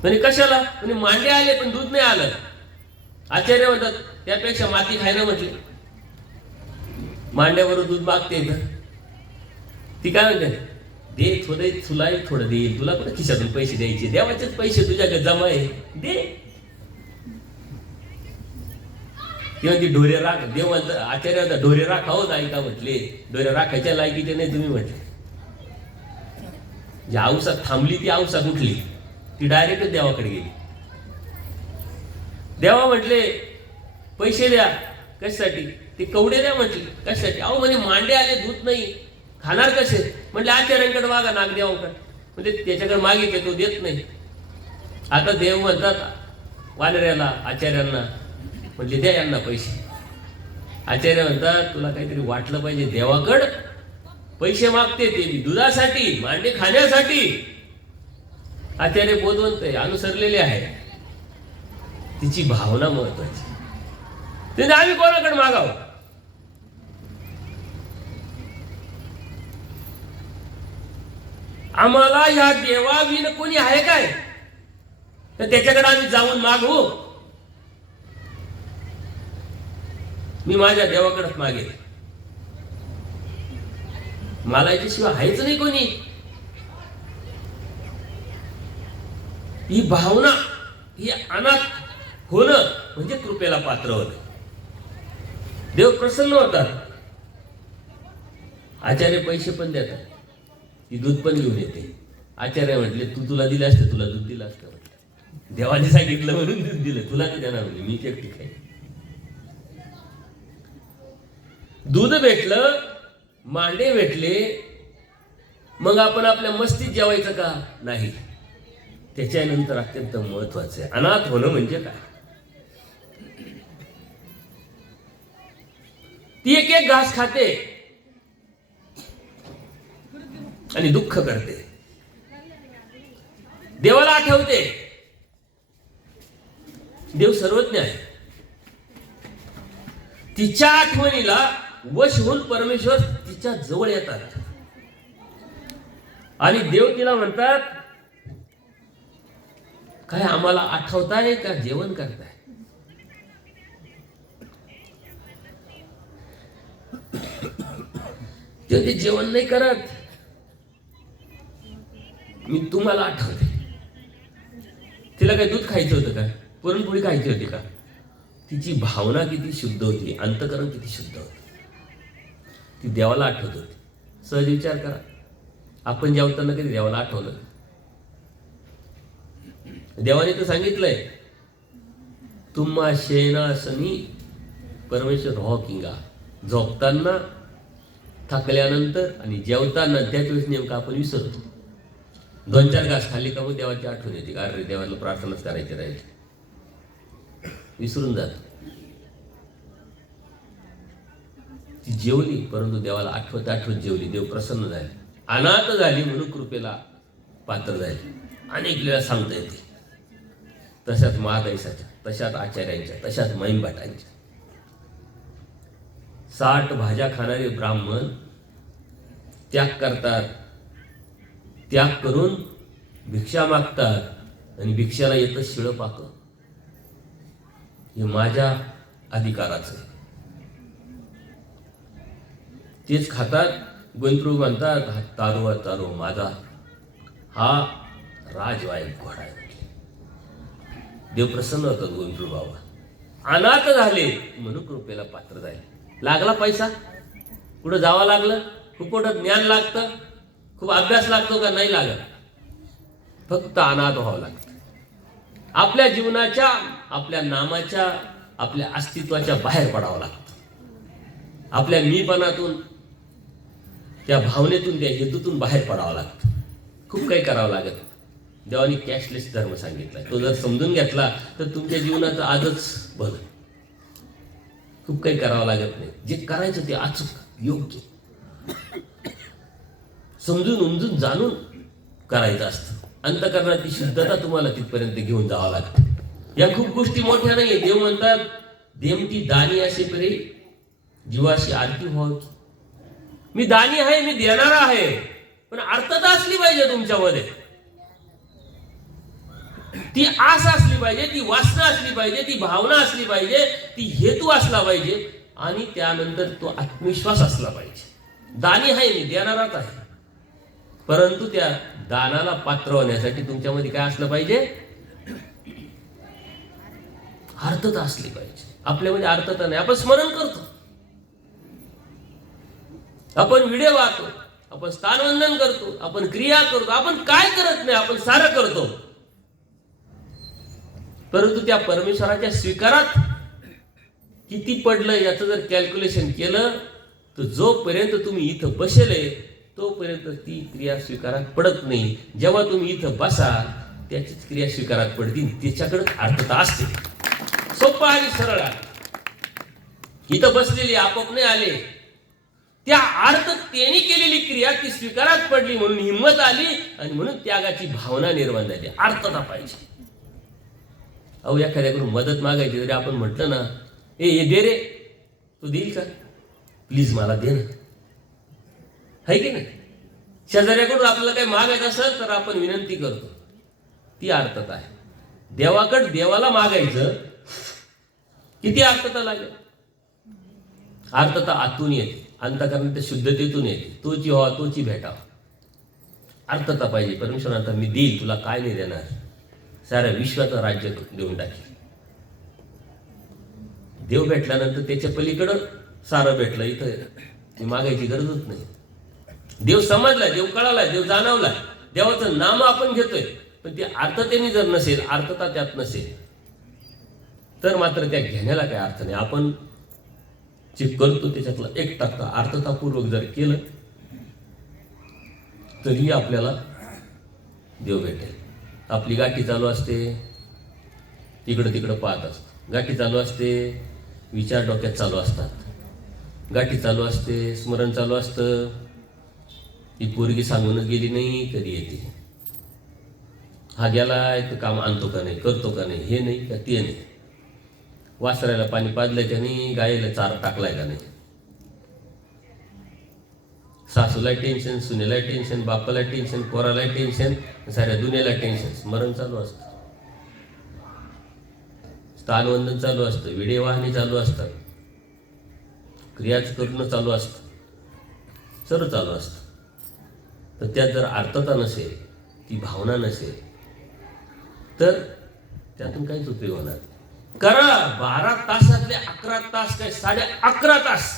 म्हणे कशाला? म्हणे मांडे आले पण दूध नाही आलं. आचार्य म्हणतात त्यापेक्षा माती खायला म्हटले. मांड्यावर दूध मागते. ती काय म्हणते, दे थोडे, तुलाही थोडं देईल, तुला कुठे खिशातून पैसे द्यायचे, देवाचेच पैसे तुझ्याकडे जमा आहे, दे. तेव्हा ती ढोरे राख. देव म्हणतात, आचार्य म्हणतात ढोरे राखावं नाही का म्हटले, ढोरे राखायच्या लायकीचे नाही तुम्ही म्हटले. जी औसा थांबली ती औसा कुठली? ती डायरेक्ट देवाकडे गेली. देवा म्हटले पैसे द्या. कशासाठी? ते कवडे द्या म्हटले. कशासाठी? अहो म्हणे मांडे आले, दूध नाही, खाणार कसे? म्हटले आचार्यांकडे मागा, नागदेवांकडे. म्हणजे त्याच्याकडे मागितले, तो देत नाही. आता देव म्हणतात वानऱ्याला, आचार्यांना, म्हणजे द्या यांना पैसे. आचार्य म्हणतात तुला काहीतरी वाटलं पाहिजे, देवाकडं पैसे मागते ते दुधासाठी, मांडे खाण्यासाठी. आचार्य बोधवंत आहे, अनुसरलेले आहे. तिची भावना महत्वाची. तिने आम्ही कोणाकडे मागावं? आम्हाला या देवाविन कोणी आहे काय तर त्याच्याकडे आम्ही जाऊन मागू? मी माझ्या देवाकडेच मागेल. मला याच्याशिवाय आहेच नाही कोणी. ही भावना, ही अनाथ होणं म्हणजे कृपेला पात्र होणे. देव प्रसन्न होतात. आचार्य पैसे पण देतात, ती दूध पण घेऊन येते. आचार्य म्हटले तुला दिलं असतं, तुला दूध दिलं असतं म्हटलं. देवाने सांगितलं म्हणून दूध दिलं, तुला नाही देणार म्हणजे, मी एकटी खाईन. दूध भेटलं, मांडे भेटले, मग आपण आपल्या मस्तीत जेवायचं का? नाही. त्याच्यानंतर अत्यंत महत्वाचं आहे अनाथ होणं म्हणजे काय. ती एक एक घास खाते आणि दुःख करते, देवाला आठवते. देव सर्वज्ञ आहे. तिच्या आठवणीला वश होऊन परमेश्वर तिच्या जवळ येतात आणि देव तिला म्हणतात, काय आम्हाला आठवताय का जेवण करताय? ते जेवण नाही करत, मी तुम्हाला आठवते. तिला काय दूध खायचं होतं का? पुरणपोळी खायची होती का? तिची भावना किती शुद्ध होती, अंतकरण किती शुद्ध होतं. ती देवाला आठवत होती. सहज विचार करा, आपण जेवताना कधी देवाला आठवलं? देवाने तर सांगितलंय, तुम्हा शेणासनी परमेश्वर हो किंगा. झोपताना, थकल्यानंतर आणि जेवताना त्याच वेळेस नेमकं आपण विसरतो. 2-4 घास खाल्ली का मग देवाची आठवण येते का अरे देवाला प्रार्थनाच करायची राहील, विसरून जात. ती जेवली परंतु देवाला आठवत आठवत जेवली. देव प्रसन्न झाले, अनाथ झाली म्हणून कृपेला पात्र झाली. अनेक वेळा सांगता येते. तशाच महादैसाच्या, तशाच आचार्यांच्या, तशाच मैंभटांच्या. 60 भाज्या खाणारे ब्राह्मण त्याग करतात, त्याग करून भिक्षा मागतात आणि भिक्षाला येतं शिळं पाक. हे माझ्या अधिकाराचं आहे. तेच खातात. गोविंदप्रभू म्हणतात, हा तारो तारो माझा, हा राजवाईक घोडा आहे. देव प्रसन्न होतात गोविंदप्रभू बाबा. अनाथ झाले म्हणून कृपेला पात्र झाले. लागला पैसा, कुठं जावं लागलं, खूप मोठं ज्ञान लागतं, खूप अभ्यास लागतो का? नाही लागत. फक्त अनाथ व्हावं लागतं. आपल्या जीवनाच्या, आपल्या नामाच्या, आपल्या अस्तित्वाच्या बाहेर पडावं लागतं. आपल्या मीपणातून, त्या भावनेतून, त्या हेतूतून बाहेर पडावं लागतं. खूप काही करावं लागत. देवाने कॅशलेस धर्म सांगितला. तो जर समजून घेतला तर तुमच्या जीवनाचं आजच बघ. खूप काही करावं लागत नाही. जे करायचं ते अचूक, योग्य, समजून उमजून जाणून करायचं असतं. अंतःकरणाची शुद्धता तुम्हाला तिथपर्यंत घेऊन जावं लागतं. या खूप गोष्टी मोठ्या नाहीये. देव म्हणतात, देमती दानी असे परे जीवाशी आरती व्हावी. मी दानी आहे, मी देणारा आहे, पण अर्थता असली पाहिजे तुमच्यामध्ये. ती आस असली पाहिजे, ती वासना असली पाहिजे, ती भावना असली पाहिजे, ती हेतू असला पाहिजे आणि त्यानंतर तो आत्मविश्वास असला पाहिजे. दानी आहे, मी देणाराच आहे, परंतु त्या दानाला पात्र होण्यासाठी तुमच्यामध्ये काय असलं पाहिजे? अर्थता असली पाहिजे. आपल्यामध्ये अर्थता नाही. आपण स्मरण करतो, आपण व्हिडिओ वाचतो, आपण स्थानवंदन करतो, आपण क्रिया करतो, आपण काय करत नाही, आपण सारं करतो, परंतु त्या परमेश्वराच्या स्वीकारात किती पडलं याचं जर कॅल्क्युलेशन केलं तर जोपर्यंत तुम्ही इथं बसेले तोपर्यंत ती क्रिया स्वीकारात पडत नाही. जेव्हा तुम्ही इथं बसा त्याचीच क्रिया स्वीकारात पडतील. त्याच्याकडे अर्थता असते. सोपं आणि सरळ आहे. इथं बसलेली आपोआप नाही आले, त्या आर्ततेने केलेली क्रिया ती स्वीकारात पडली म्हणून हिंमत आली आणि म्हणून त्यागाची भावना निर्माण झाली. आर्तता पाहिजे. अहो एखाद्याकडून मदत मागायची तरी आपण म्हटलं ना, हे दे रे, तू देईल का, प्लीज मला दे ना, आहे की नाही. शेजाऱ्याकडून आपल्याला काही मागायचं असेल तर आपण विनंती करतो, ती आर्तता आहे. देवाला मागायचं किती आर्तता लागेल. आर्तता आतून येते, अंतःकरणाच्या शुद्धतेतून येते. तोची व्हावा तोची भेटावा. आर्तता पाहिजे. परमेश्वरांना मी देईल, तुला काय नाही देणार, साऱ्या विश्वाचं राज्य देऊन टाकेल. देव भेटल्यानंतर त्याच्या पलीकडं सारं भेटलं. इथं ती मागायची गरजच नाही. देव समजलाय, देव कळालाय, देव जाणवलाय. देवाचं नाम आपण घेतोय, पण ती आर्ततेने जर नसेल, आर्तता त्यात नसेल, तर मात्र त्या घेण्याला काही अर्थ नाही. आपण जे करतो त्याच्यातला 1% आर्ततापूर्वक जर केलं तरी आपल्याला देव भेटेल. आपली गाठी चालू असते, तिकडं पाहत असतो. गाठी चालू असते, विचार डोक्यात चालू असतात. गाठी चालू असते, स्मरण चालू असतं. ही पोरगी सांगूनच गेली नाही, कधी येते, हा गेलाय तर काम आणतो का नाही, करतो का नाही, हे नाही का ते नाही, वासरायला पाणी पाजलंय का नाही, गायला चारा टाकलाय का नाही. सासूला टेन्शन, सुनेला टेन्शन, बापाला टेन्शन, पोराला टेन्शन, साऱ्या दुनियाला टेन्शन. स्मरण चालू असतं, स्थानवंदन चालू असतं, विडे वाहणी चालू असतात, क्रियाच करणं चालू असतं, सर्व चालू असतं. तर त्यात जर आर्तता नसेल, ती भावना नसेल, तर त्यातून काहीच उपयोग होणार. करा 12 तासातले 11 तास काय 11.5 तास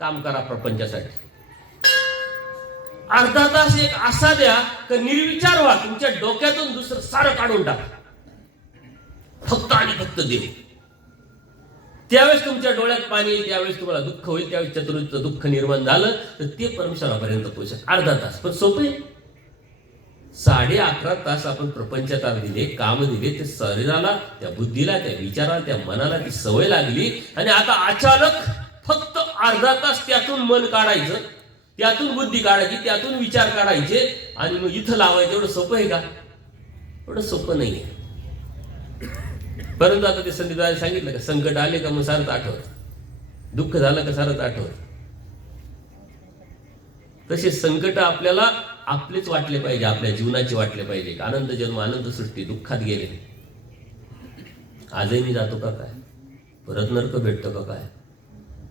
काम करा प्रपंचासाठी. अर्धा तास एक असा द्या तर निर्विचार व्हा, तुमच्या डोक्यातून दुसरं सारं काढून टाका. फक्त आणि फक्त देव. त्यावेळेस तुमच्या डोळ्यात पाणी येईल, त्यावेळेस तुम्हाला दुःख होईल, त्यावेळेस चतुर्थीचं दुःख निर्माण झालं तर ते परमेश्वरापर्यंत पोहोचेल. अर्धा तास पण सोपं आहे. 11.5 तास आपण प्रपंचात दिले, काम दिले, ते शरीराला, त्या बुद्धीला, त्या विचाराला, त्या मनाला ती सवय लागली. आणि आता अचानक फक्त अर्धा तास त्यातून मन काढायचं, त्यातून बुद्धी काढायची, त्यातून विचार काढायचे आणि मग इथं लावायचं. एवढं सोपं आहे का? एवढं सोपं नाही आहे. परंतु आता ते संदीपदाने सांगितलं का, संकट आले का मग सारंच आठवत, दुःख झालं का सारंच आठवत. तसे संकट आपल्याला आपलेच वाटले पाहिजे, आपल्या जीवनाचे वाटले पाहिजे. आनंद जन्म आनंद सृष्टी, दुःखात गेले, आजही मी जातो का काय, परत नरक भेटतो का काय,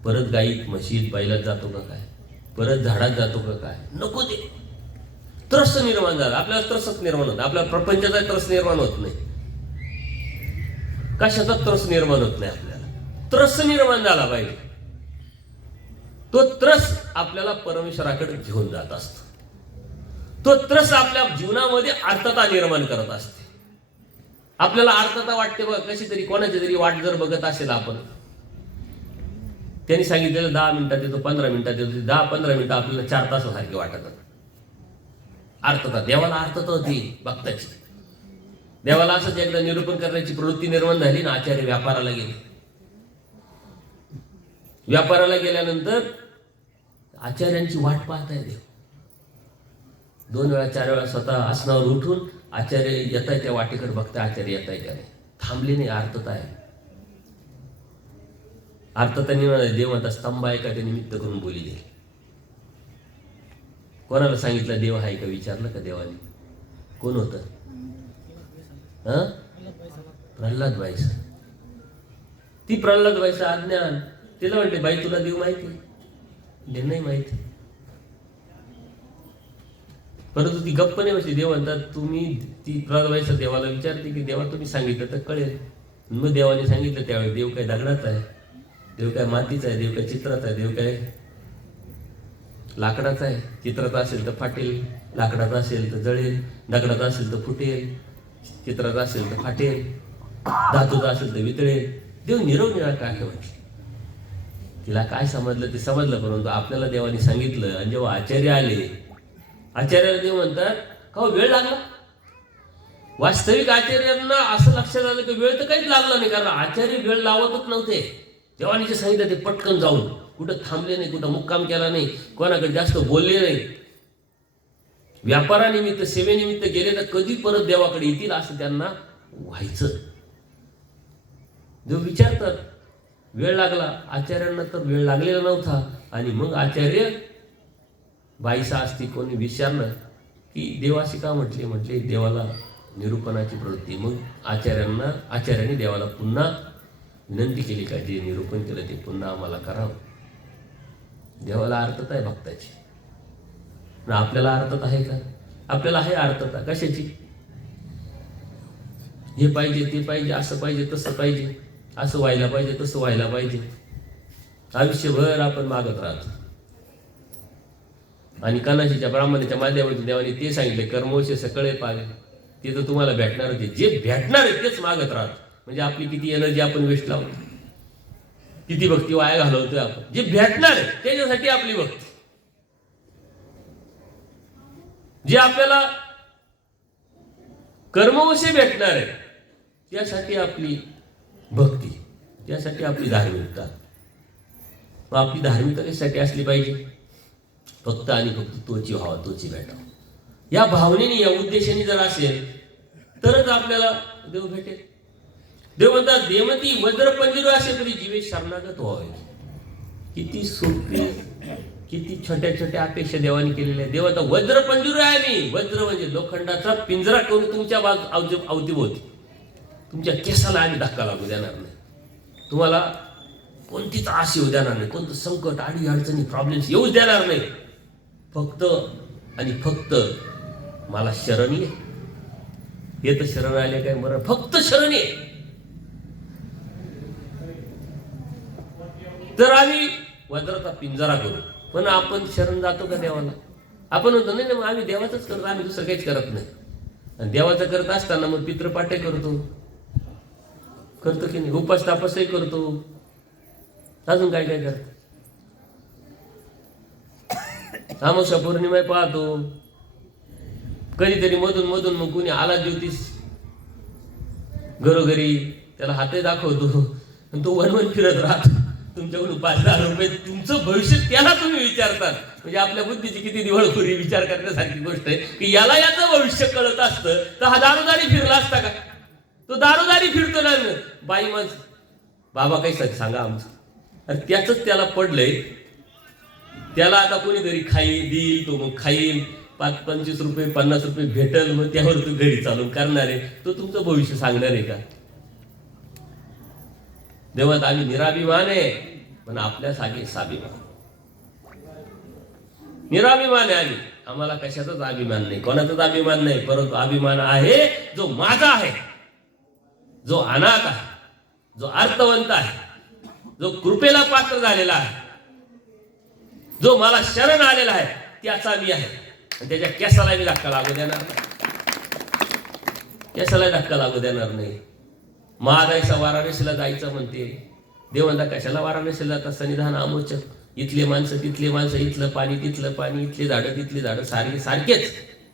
परत गाईत म्हशीत बैलात जातो का काय, परत झाडात जातो का काय, नको ते. त्रस्त निर्माण झाला, आपल्याला त्रसच निर्माण होत, आपल्या प्रपंचाचा त्रस निर्माण होत नाही, कशाचा त्रस निर्माण होत नाही. आपल्याला त्रस निर्माण झाला पाहिजे. तो त्रस आपल्याला परमेश्वराकडे घेऊन जात असतो. तो त्रस आपल्या जीवनामध्ये अर्थता निर्माण करत असते. आपल्याला अर्थता वाटते बघ, कशी तरी कोणाची तरी वाट जर बघत असेल आपण, त्यांनी सांगितलेलं 10 मिनिटात येतो, 15 मिनिटात येतो, 10-15 मिनिटं आपल्याला 4 तासासारखे वाटतात. अर्थता, देवाला अर्थता होती भक्ताची. देवाला असंच एकदा निरूपण करण्याची प्रवृत्ती निर्माण झाली ना, आचार्य व्यापाराला गेले. व्यापाराला गेल्यानंतर आचार्यांची वाट पाहताय देव. 2 वेळा 4 वेळा स्वतः आसनावर उठून आचार्य येत आहे त्या वाटेकडे बघताय, आचार्य येत आहे का नाही, थांबले नाही. अर्थता आहे. अर्थता देव म्हणता स्तंभ आहे का, ते निमित्त करून बोली दे. कोणाला सांगितलं देव आहे का, विचारलं का देवाने? कोण होतं? प्रल्हादबाईचं. ती प्रल्हादबाईचं अज्ञान. तिला म्हणते बाई तुला देव माहिती? नाही माहिती. परंतु ती गप्प नाही बसली. देव म्हणतात तुम्ही, ती प्रल्हादबाईचं देवाला विचारते की देवा तुम्ही सांगितलं तर कळेल. मग देवाने सांगितलं. त्यावेळी देव काय दगडाचा आहे, देव काय मातीचा आहे, देव काय चित्राचा आहे, देव काय लाकडाचा आहे. चित्राचा असेल तर फाटेल, लाकडाचा असेल तर जळेल, दगडाचा असेल तर फुटेल, चित्राचा असेल तर फाटेल, धातूचा असेल तर वितळेल. देव निरवनिराळा काय म्हटलं. तिला काय समजलं ते समजलं, परंतु आपल्याला देवाने सांगितलं. आणि जेव्हा आचार्य आले, आचार्याला देव म्हणतात का वेळ लागला. वास्तविक आचार्यांना असं लक्षात आलं की वेळ तर काहीच लागला नाही, कारण आचार्य वेळ लावतच नव्हते. देवाने जे सांगितलं ते पटकन जाऊन कुठं थांबले नाही, कुठं मुक्काम केला नाही, कोणाकडे जास्त बोलले नाही, व्यापारानिमित्त सेवेनिमित्त गेले तर कधी परत देवाकडे येतील असं त्यांना व्हायचं. देव विचारतात. वेळ लागला आचार्यांना, तर वेळ लागलेला नव्हता. आणि मग आचार्य बाईसा असती कोणी विचारलं की देवाशी का म्हटले देवाला निरूपणाची प्रवृत्ती. मग आचार्यांनी देवाला पुन्हा विनंती केली का जे निरूपण केलं ते पुन्हा आम्हाला करावं. देवाला अर्थता आहे भक्ताची, आपल्याला अर्थता आहे का? आपल्याला आहे अर्थता कशाची? हे पाहिजे ते पाहिजे, असं पाहिजे तसं पाहिजे, असं व्हायला पाहिजे तसं व्हायला पाहिजे. आयुष्यभर आपण मागत राहतो. आणि कनाशीच्या ब्राह्मणाच्या माध्यमातून देवाने ते सांगितले कर्मोशे सकळे पाले, ते तर तुम्हाला भेटणार होते. जे भेटणार आहे तेच मागत राहतो. म्हणजे आपली किती एनर्जी आपण वेस्ट लावतो, किती भक्ती वाया घालवतोय आपण. जे भेटणार आहे त्याच्यासाठी आपली भक्ती, जे आपल्याला कर्मवशे भेटणार आहे त्यासाठी आपली भक्ती, त्यासाठी आपली धार्मिकता. मग आपली धार्मिकता कशासाठी असली पाहिजे? फक्त आणि फक्त तोची व्हावा, तोची भेटावा या भावनेने, या उद्देशाने जर असेल तरच आपल्याला देव भेटेल. देव म्हणतात देमती वज्रपंजरू असे तरी जीवे शरणागत व्हावे. किती सोपी, किती छोट्या छोट्या अपेक्षा देवाने केलेल्या. देवाचा वज्रपंजरू आहे मी. वज्र म्हणजे लोखंडाचा पिंजरा करून तुमच्या अवतीभोवती, तुमच्या केसाला आम्ही धक्का लागू देणार नाही, तुम्हाला कोणतीच आस येऊ देणार नाही, कोणतं संकट आडी अडचणी प्रॉब्लेम्स येऊच देणार नाही. फक्त आणि फक्त मला शरण ये. हे तर शरण आले काय मरण, फक्त शरण ये. तर आम्ही वज्राचा पिंजरा करू. पण आपण शरण जातो का देवाला? आपण म्हणतो नाही मग आम्ही देवाचंच करतो, आम्ही दुसरं काहीच करत नाही. आणि देवाचं करत असताना मग पितृपाठ्य करतो की नाही, उपास तापसही करतो, अजून काय काय करतो. अमावस्या पौर्णिमा पाहतो, कधीतरी मधून मधून मग कुणी आला ज्योतिष घरोघरी, त्याला हातही दाखवतो आणि तो वनवन फिरत राहतो. तुमच्याकडून 5,000 रुपये तुमचं भविष्य त्याला तुम्ही विचारतात. म्हणजे आपल्या बुद्धीची किती दिवाळखोरी विचार करण्यासारखी गोष्ट आहे की याला याचं भविष्य कळत असतं तर हा दारोदारी फिरला असता का? तो दारोदारी फिरतो ना. बाई मग बाबा काही सांगा आमचं, आणि त्याच त्याला पडलंय. त्याला आता कोणीतरी खाईल देईल, तो मग खाईल, 25 रुपये 50 रुपये भेटल, मग त्यावर तू घरी चालून करणार आहे. तो तुमचं भविष्य सांगणार आहे का? देवात आम्ही निराभिमान आहे, पण आपल्यासाठी स्वाभिमान. निराभिमान आहे आम्ही, आम्हाला कशाचाच अभिमान नाही, कोणाचाच अभिमान नाही. परंतु अभिमान आहे जो माझा आहे, जो अनाथ आहे, जो अर्थवंत आहे, जो कृपेला पात्र झालेला आहे, जो मला शरण आलेला आहे त्याचा मी आहे. आणि त्याच्या केसाला मी धक्का लागू देणार नाही, केसाला धक्का लागू देणार नाही. महादायचा वाराणसीला जायचं म्हणते. देव म्हणता कशाला वाराणसीला जातात? सन्निधान आमोचक. इथले माणसं तिथले माणसं, इथलं पाणी तिथलं पाणी, इथले झाडं तिथली झाडं, सारखेच.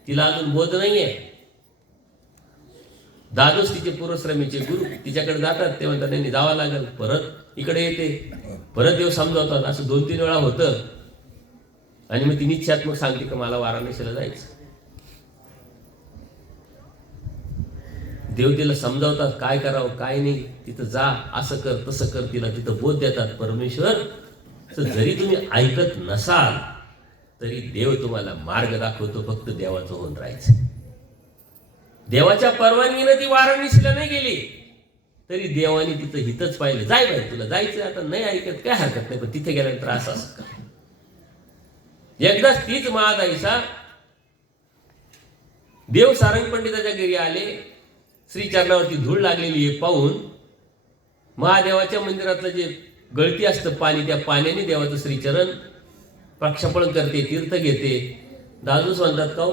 तिला अजून बोध नाहीये. दादोस तिचे पूर्वश्रमीचे गुरु तिच्याकडे जातात. ते म्हणतात नाही जावं लागेल. परत इकडे येते, परत देव समजावतात. असं 2-3 वेळा होतं. आणि मग ती निश्चयात्मक सांगते की मला वाराणसीला जायचं. देव तिला समजावतात काय करावं काय नाही, तिथं जा, असं कर तसं कर. तिला तिथं बोध देतात परमेश्वर. जरी तुम्ही ऐकत नसाल तरी देव तुम्हाला मार्ग दाखवतो. फक्त देवाचं होऊन राहायचं. देवाच्या परवानगीने ती वाराणसीला नाही गेली तरी देवाने तिथं हितच पाहिलं. जाय बाई तुला जायचं आता, नाही ऐकत काय हरकत नाही, पण तिथे गेल्यानंतर असं का. एकदाच तीच महादाईसा देव सारंग पंडिताच्या घरी आले. श्रीचरणावरती धूळ लागलेली आहे पाहून महादेवाच्या मंदिरातलं जे गळती असतं पाणी, त्या पाण्याने देवाचं श्रीचरण प्रक्षापण करते, तीर्थ घेते. दादूस म्हणतात का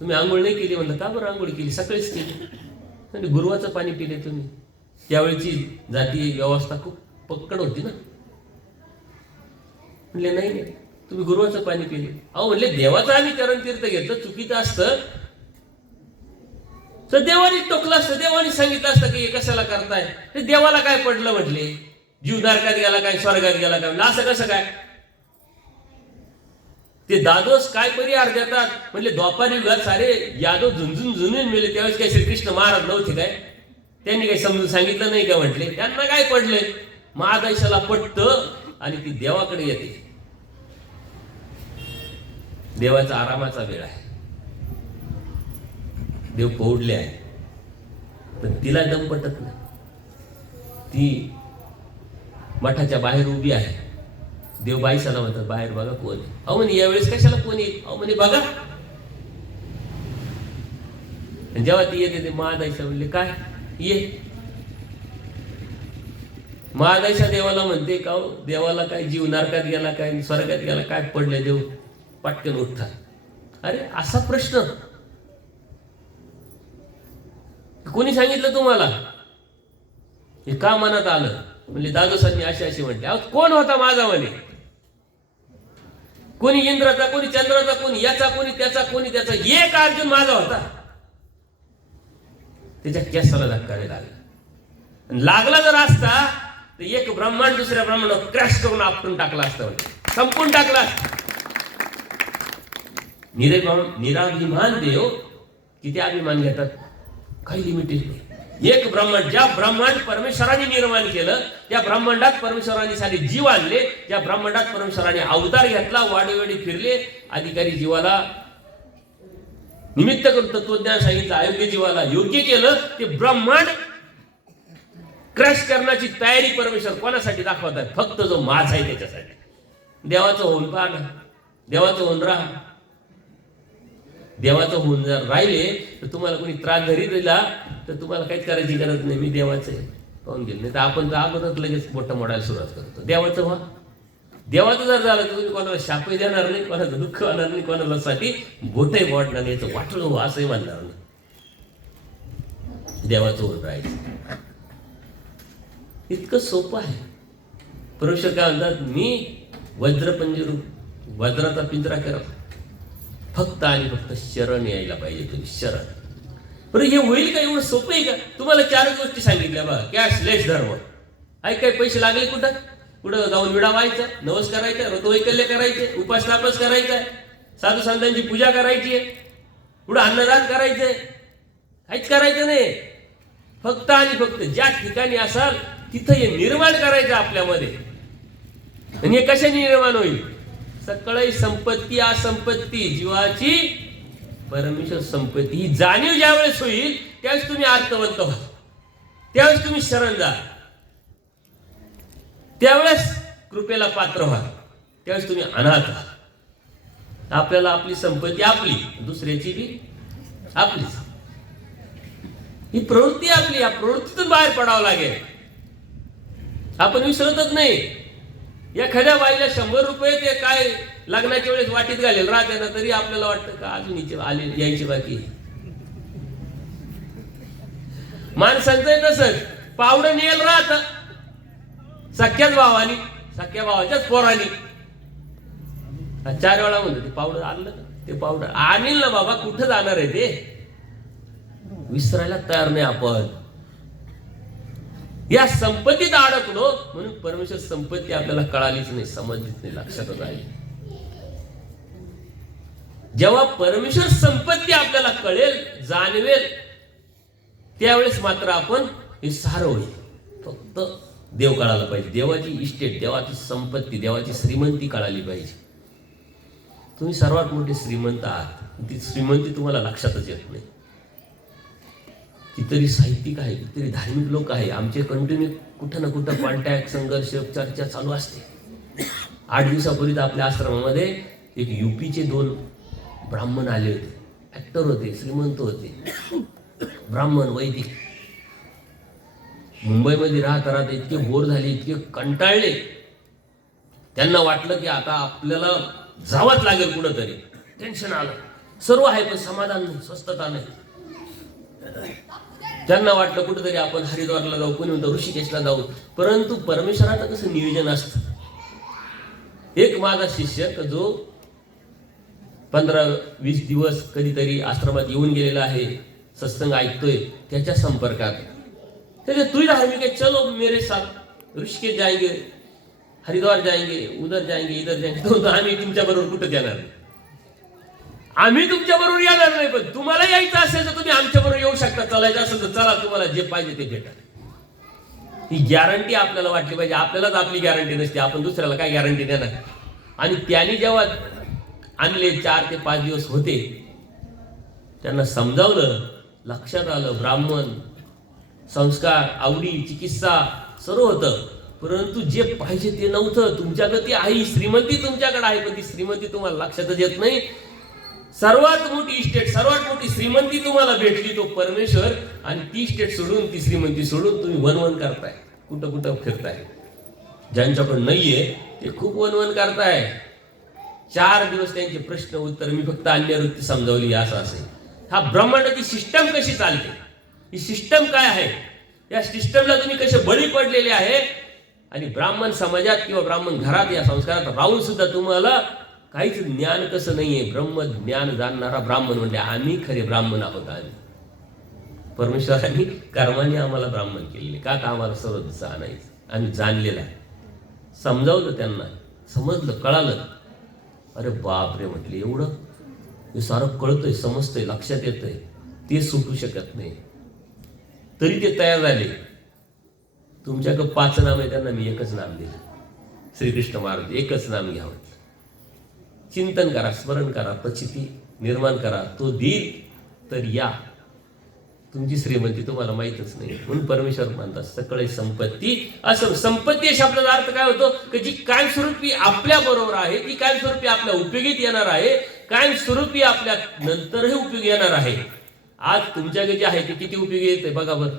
तुम्ही आंघोळ नाही केली? म्हणलं का बरं आंघोळ केली? सकाळीच केली. म्हणजे गुरुवाचं पाणी पिले तुम्ही. त्यावेळची जाती व्यवस्था खूप पक्कड होती ना. म्हणले नाही तुम्ही गुरुवाचं पाणी पिले. अहो म्हणले देवाचं आम्ही चरण तीर्थ घेतलं, चुकीचं असतं तर देवाने टोकलं असतं, देवाने सांगितलं असतं की हे कशाला करताय. ते देवाला काय पडलं म्हटले. जीव नरकात गेला काय स्वर्गात गेला काय, असं कसं काय? ते दादोस काय परिहार देतात म्हणजे द्वापार युगात सारे यादव झुंजून मेले, त्यावेळेस काय श्रीकृष्ण महाराज नव्हते काय? त्यांनी काही समजून सांगितलं नाही का? म्हटले त्यांना काय पडले? महादेशाला पटतं आणि ती देवाकडे येते. देवाचा आरामाचा वेळ आहे, देव पौडले आहे, पण तिला दम पटत नाही. ती मठाच्या बाहेर उभी आहे. देव बाईसाला म्हणतात बाहेर बघा कोण आहे. अहो म्हणे यावेळेस कशाला कोण येईल? अहो म्हणे बघा. जेव्हा ती येते ते महादाईसा म्हणले काय ये. महादाईसा देवाला म्हणते का हो देवाला काय जीव नरकात गेला काय स्वर्गात गेला काय पडले? देव पटकन उठतात. अरे असा प्रश्न कोणी सांगितलं तुम्हाला? हे का मनात आलं? म्हणजे दादोसांनी अशी म्हटले. अहो कोण होता माझा म्हणे? कोणी इंद्राचा, कोणी चंद्राचा, कोणी याचा, कोणी त्याचा, कोणी त्याचा, एक अर्जुन माझा होता. त्याच्या केसाला धक्का लागला. लागला जर असता तर एक ब्रह्मांड दुसऱ्या ब्रह्मांडावर क्रॅश करून आपटून टाकला असता, म्हणजे संपून टाकला. निराभिमान देव किती अभिमान घेतात, काही लिमिटेशन नाही. एक ब्रह्मांड, ज्या ब्रह्मांड परमेश्वराने निर्माण केलं त्या ब्रह्मांडात परमेश्वराने सारे जीव आणले, त्या ब्रह्मांडात परमेश्वराने अवतार घेतला, वाडीवाडी फिरले, अधिकारी जीवाला निमित्त करून तत्वज्ञान सांगितलं, अयोग्य जीवाला योग्य केलं. ते ब्रह्मांड क्रॅश करण्याची तयारी परमेश्वर कोणासाठी दाखवतात? फक्त जो माझा आहे त्याच्यासाठी. देवाचं होऊन पहा ना, देवाचं होऊन राहा. देवाचं होऊन जर राहिले तर तुम्हाला कोणी त्रास जरी दिला तर तुम्हाला काहीच करायची गरज नाही. मी देवाचं आहे पाहून गेलं. नाही तर आपण तर अगोदरच लगेच मोठं मोडायला सुरुवात करतो. देवाचं व्हा. देवाचं जर झालं तर तुम्ही कोणाला शापही देणार नाही, कोणाचं दुःख होणार नाही, कोणाला साठी बोटही वाढणार नाही, याचं वाटलं हो असंही म्हणणार नाही. देवाचं होऊन राहायचं इतकं सोपं आहे. परमेश्वर काय म्हणतात? मी वज्रपंजरू, वज्राचा पिंजरा करा, फक्त आणि फक्त शरण यायला पाहिजे तुम्ही, शरण. बरं हे होईल का? एवढं सोपं आहे का? तुम्हाला 4 गोष्टी सांगितल्या बघा. कॅशलेस धर्म आहे. काय पैसे लागले कुठं? कुठं जाऊन विडा व्हायचा, नवस करायचा, व्रतवैकल्य करायचे, उपास तापस करायचा, साधू संतांची पूजा करायची आहे, कुठं अन्नदान करायचंय, काहीच करायचं नाही. फक्त आणि फक्त ज्या ठिकाणी असाल तिथं हे निर्माण करायचं आपल्यामध्ये. आणि हे कशाने निर्माण होईल? सकळही संपत्ती असंपत्ती जीवाची परमेश्वर संपत्ती ही जाणीव ज्यावेळेस होईल त्यावेळेस तुम्ही अर्थवंत व्हा, त्यावेळेस तुम्ही शरण जा, त्यावेळेस कृपेला पात्र व्हा, त्यावेळेस तुम्ही अनाथ व्हा. आपल्याला आपली संपत्ती आपली, दुसऱ्याची बी आपलीच. ही प्रवृत्ती आपली, या प्रवृत्तीतून बाहेर पडावं लागेल. आपण विसरतच नाही. एखाद्या बाईला 100 रुपये ते काय लग्नाच्या वेळेस वाटीत घालेल राहते ना, तरी आपल्याला वाटतं का अजून इथे आले यायची बाकी. माणसांचं तसंच पावडं नेल राहत सख्याच भावानी, सख्या भावाच्याच पोरानी 4 वेळा म्हणतो ते पावडं आणलं का? ते पावडर आणील ना बाबा, कुठं जाणार आहे ते? विसरायला तयार नाही आपण. या संपत्तीत अडकलो म्हणून परमेश्वर संपत्ती आपल्याला कळालीच नाही, समजलीच नाही, लक्षातच आली. जेव्हा परमेश्वर संपत्ती आपल्याला कळेल, जाणवेल, त्यावेळेस मात्र आपण हे सारं होईल. फक्त देव कळायला पाहिजे, देवाची इस्टेट, देवाची संपत्ती, देवाची श्रीमंती कळाली पाहिजे. तुम्ही सर्वात मोठे श्रीमंत आहात. ती श्रीमंती तुम्हाला लक्षातच येत नाही. कितीतरी साहित्यिक आहे, कितीतरी धार्मिक लोक आहे, आमचे कंटिन्यू कुठं ना कुठं कॉन्टॅक्ट, संघर्ष, चर्चा चालू असते. 8 दिवसापूर्वी आपल्या आश्रमामध्ये एक यूपीचे 2 ब्राह्मण आले होते. ऍक्टर होते, श्रीमंत होते, ब्राह्मण वैदिक. मुंबईमध्ये राहत इतके बोर झाले, इतके कंटाळले, त्यांना वाटलं की आता आपल्याला जावंच लागेल कुठंतरी. टेन्शन आलं, सर्व आहे पण समाधान नाही, स्वस्थता नाही. त्यांना वाटलं कुठेतरी आपण हरिद्वारला जाऊ, कोणी म्हणतं ऋषिकेशला जाऊ. परंतु परमेश्वराचं कसं नियोजन असतं. एक माझा शिष्य जो 15-20 दिवस कधीतरी आश्रमात येऊन गेलेला आहे, सत्संग ऐकतोय, त्याच्या संपर्कात त्याच्या तू धार्मिक आहे, चलो मेरे साथ. ऋषिकेश जाएंगे, हरिद्वार जाएंगे, उधर जाएंगे, इधर जाएंगे, तो आम्ही तुमच्या बरोबर कुठं जाणार नाही. आम्ही तुमच्या बरोबर येणार नाही, पण तुम्हाला यायचं असेल तर तुम्ही आमच्या बरोबर येऊ शकता. चालायचं असेल तर चला, तुम्हाला जे पाहिजे ते भेटा. ही गॅरंटी आपल्याला वाटली पाहिजे. आपल्यालाच आपली गॅरंटी नसते, आपण दुसऱ्याला काय गॅरंटी देणार. आणि त्यांनी जेव्हा आणले 4 ते 5 दिवस होते, त्यांना समजावलं, लक्षात आलं, ब्राह्मण संस्कार, आवडी, चिकित्सा सर्व होतं, परंतु जे पाहिजे ते नव्हतं. तुमच्याकडे ती आहे, श्रीमंती तुमच्याकडे आहे, पण ती श्रीमंती तुम्हाला लक्षातच येत नाही. सर्वात मोठी इस्टेट, सर्वात मोठी श्रीमंती तुम्हाला भेटली तो परमेश्वर, आणि ती इस्टेट सोडून, ती श्रीमंती सोडून तुम्ही वनवन करताय, कुठं कुठं फिरताय. ज्यांच्याकडे नाहीये ते खूप वनवन करताय. 4 दिवस त्यांचे प्रश्न उत्तर मी फक्त अन्यवृत्ती समजावली. असं असेल हा ब्रह्मांडाची सिस्टम कशी चालते, ही सिस्टम काय आहे, या सिस्टमला तुम्ही कसे बळी पडलेले आहे. आणि ब्राह्मण समाजात किंवा ब्राह्मण घरात या संस्कारात राहून सुद्धा तुम्हाला काहीच ज्ञान कसं नाहीये. ब्रह्म ज्ञान जाणणारा ब्राह्मण म्हणजे आम्ही खरे ब्राह्मण आहोत. आम्ही परमेश्वरांनी कर्माने आम्हाला ब्राह्मण केलेले, का तर आम्हाला सर्व जाणायचं. आम्ही जाणलेलं आहे. समजावलं त्यांना, समजलं, कळालं. अरे बापरे म्हटले, एवढं हे सारं कळतंय, समजतंय, लक्षात येतंय, ते सुटू शकत नाही. तरी ते तयार झाले. तुमच्याकडे 5 नाम आहे, त्यांना मी एकच नाम दिलं, श्रीकृष्ण महाराज. एकच नाम घ्यावं, चिंतन करा, स्मरण करा, प्रचिती निर्माण करा. तो देईल तर या. तुमची श्रीमंती तुम्हाला माहीतच नाही, म्हणून परमेश्वर म्हणतात सकळे संपत्ती. असं संपत्ती या शब्दाचा अर्थ काय होतो, की जी कायमस्वरूपी आपल्या बरोबर आहे, ती कायमस्वरूपी आपल्या उपयोगीत येणार आहे, कायमस्वरूपी आपल्या नंतरही उपयोगी येणार आहे. आज तुमच्याकडे जे आहे ते किती उपयोगी येते बघा बरं.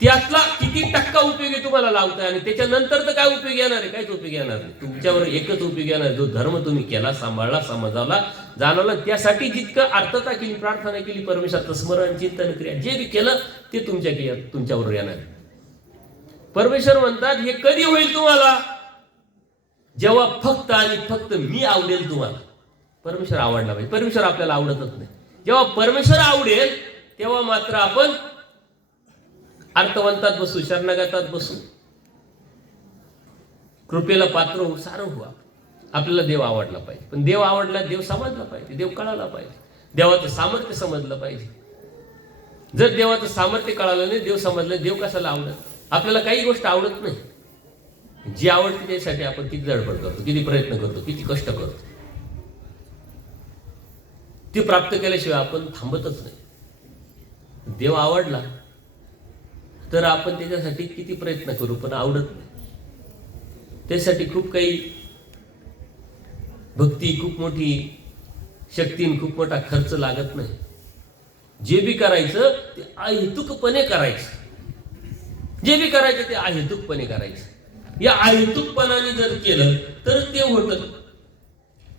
त्यातला किती टक्का उपयोगी तुम्हाला लावताय, आणि त्याच्यानंतर तर काय उपयोगी येणार आहे, काहीच उपयोगी येणार नाही. तुमच्यावर एकच उपयोगी येणार, जो धर्म तुम्ही केला, सांभाळला, समजावला, जाणवला, त्यासाठी जितकं अर्थता केली, प्रार्थना केली, परमेश्वराचं स्मरण, चिंतन, क्रिया जे बी केलं ते तुमच्याबरोबर येणार. परमेश्वर म्हणतात हे कधी होईल तुम्हाला, जेव्हा फक्त आणि फक्त मी आवडेल तुम्हाला. परमेश्वर आवडला पाहिजे. परमेश्वर आपल्याला आवडतच नाही. जेव्हा परमेश्वर आवडेल तेव्हा मात्र आपण अर्थवंतात बसू, शरणागतात बसू, कृपेला पात्र होऊ, सारं होऊ. आपल्याला देव आवडला पाहिजे. पण देव आवडला, देव समजला पाहिजे, देव कळाला पाहिजे, देवाचं सामर्थ्य समजलं पाहिजे. जर देवाचं सामर्थ्य कळालं नाही, देव समजलं, देव कशाला आवडत. आपल्याला काही गोष्ट आवडत नाही. जी आवडते त्यासाठी आपण किती धडपड करतो, किती प्रयत्न करतो, किती कष्ट करतो. ती प्राप्त केल्याशिवाय आपण थांबतच नाही. देव आवडला तर आपण त्याच्यासाठी किती प्रयत्न करू, पण आवडत नाही. त्यासाठी खूप काही भक्ती, खूप मोठी शक्ती, खूप मोठा खर्च लागत नाही. जे बी करायचं ते अहेतुकपणे करायचं. जे बी करायचं ते अहेतुकपणे करायचं. या अहेतुकपणाने जर केलं तर ते होतं.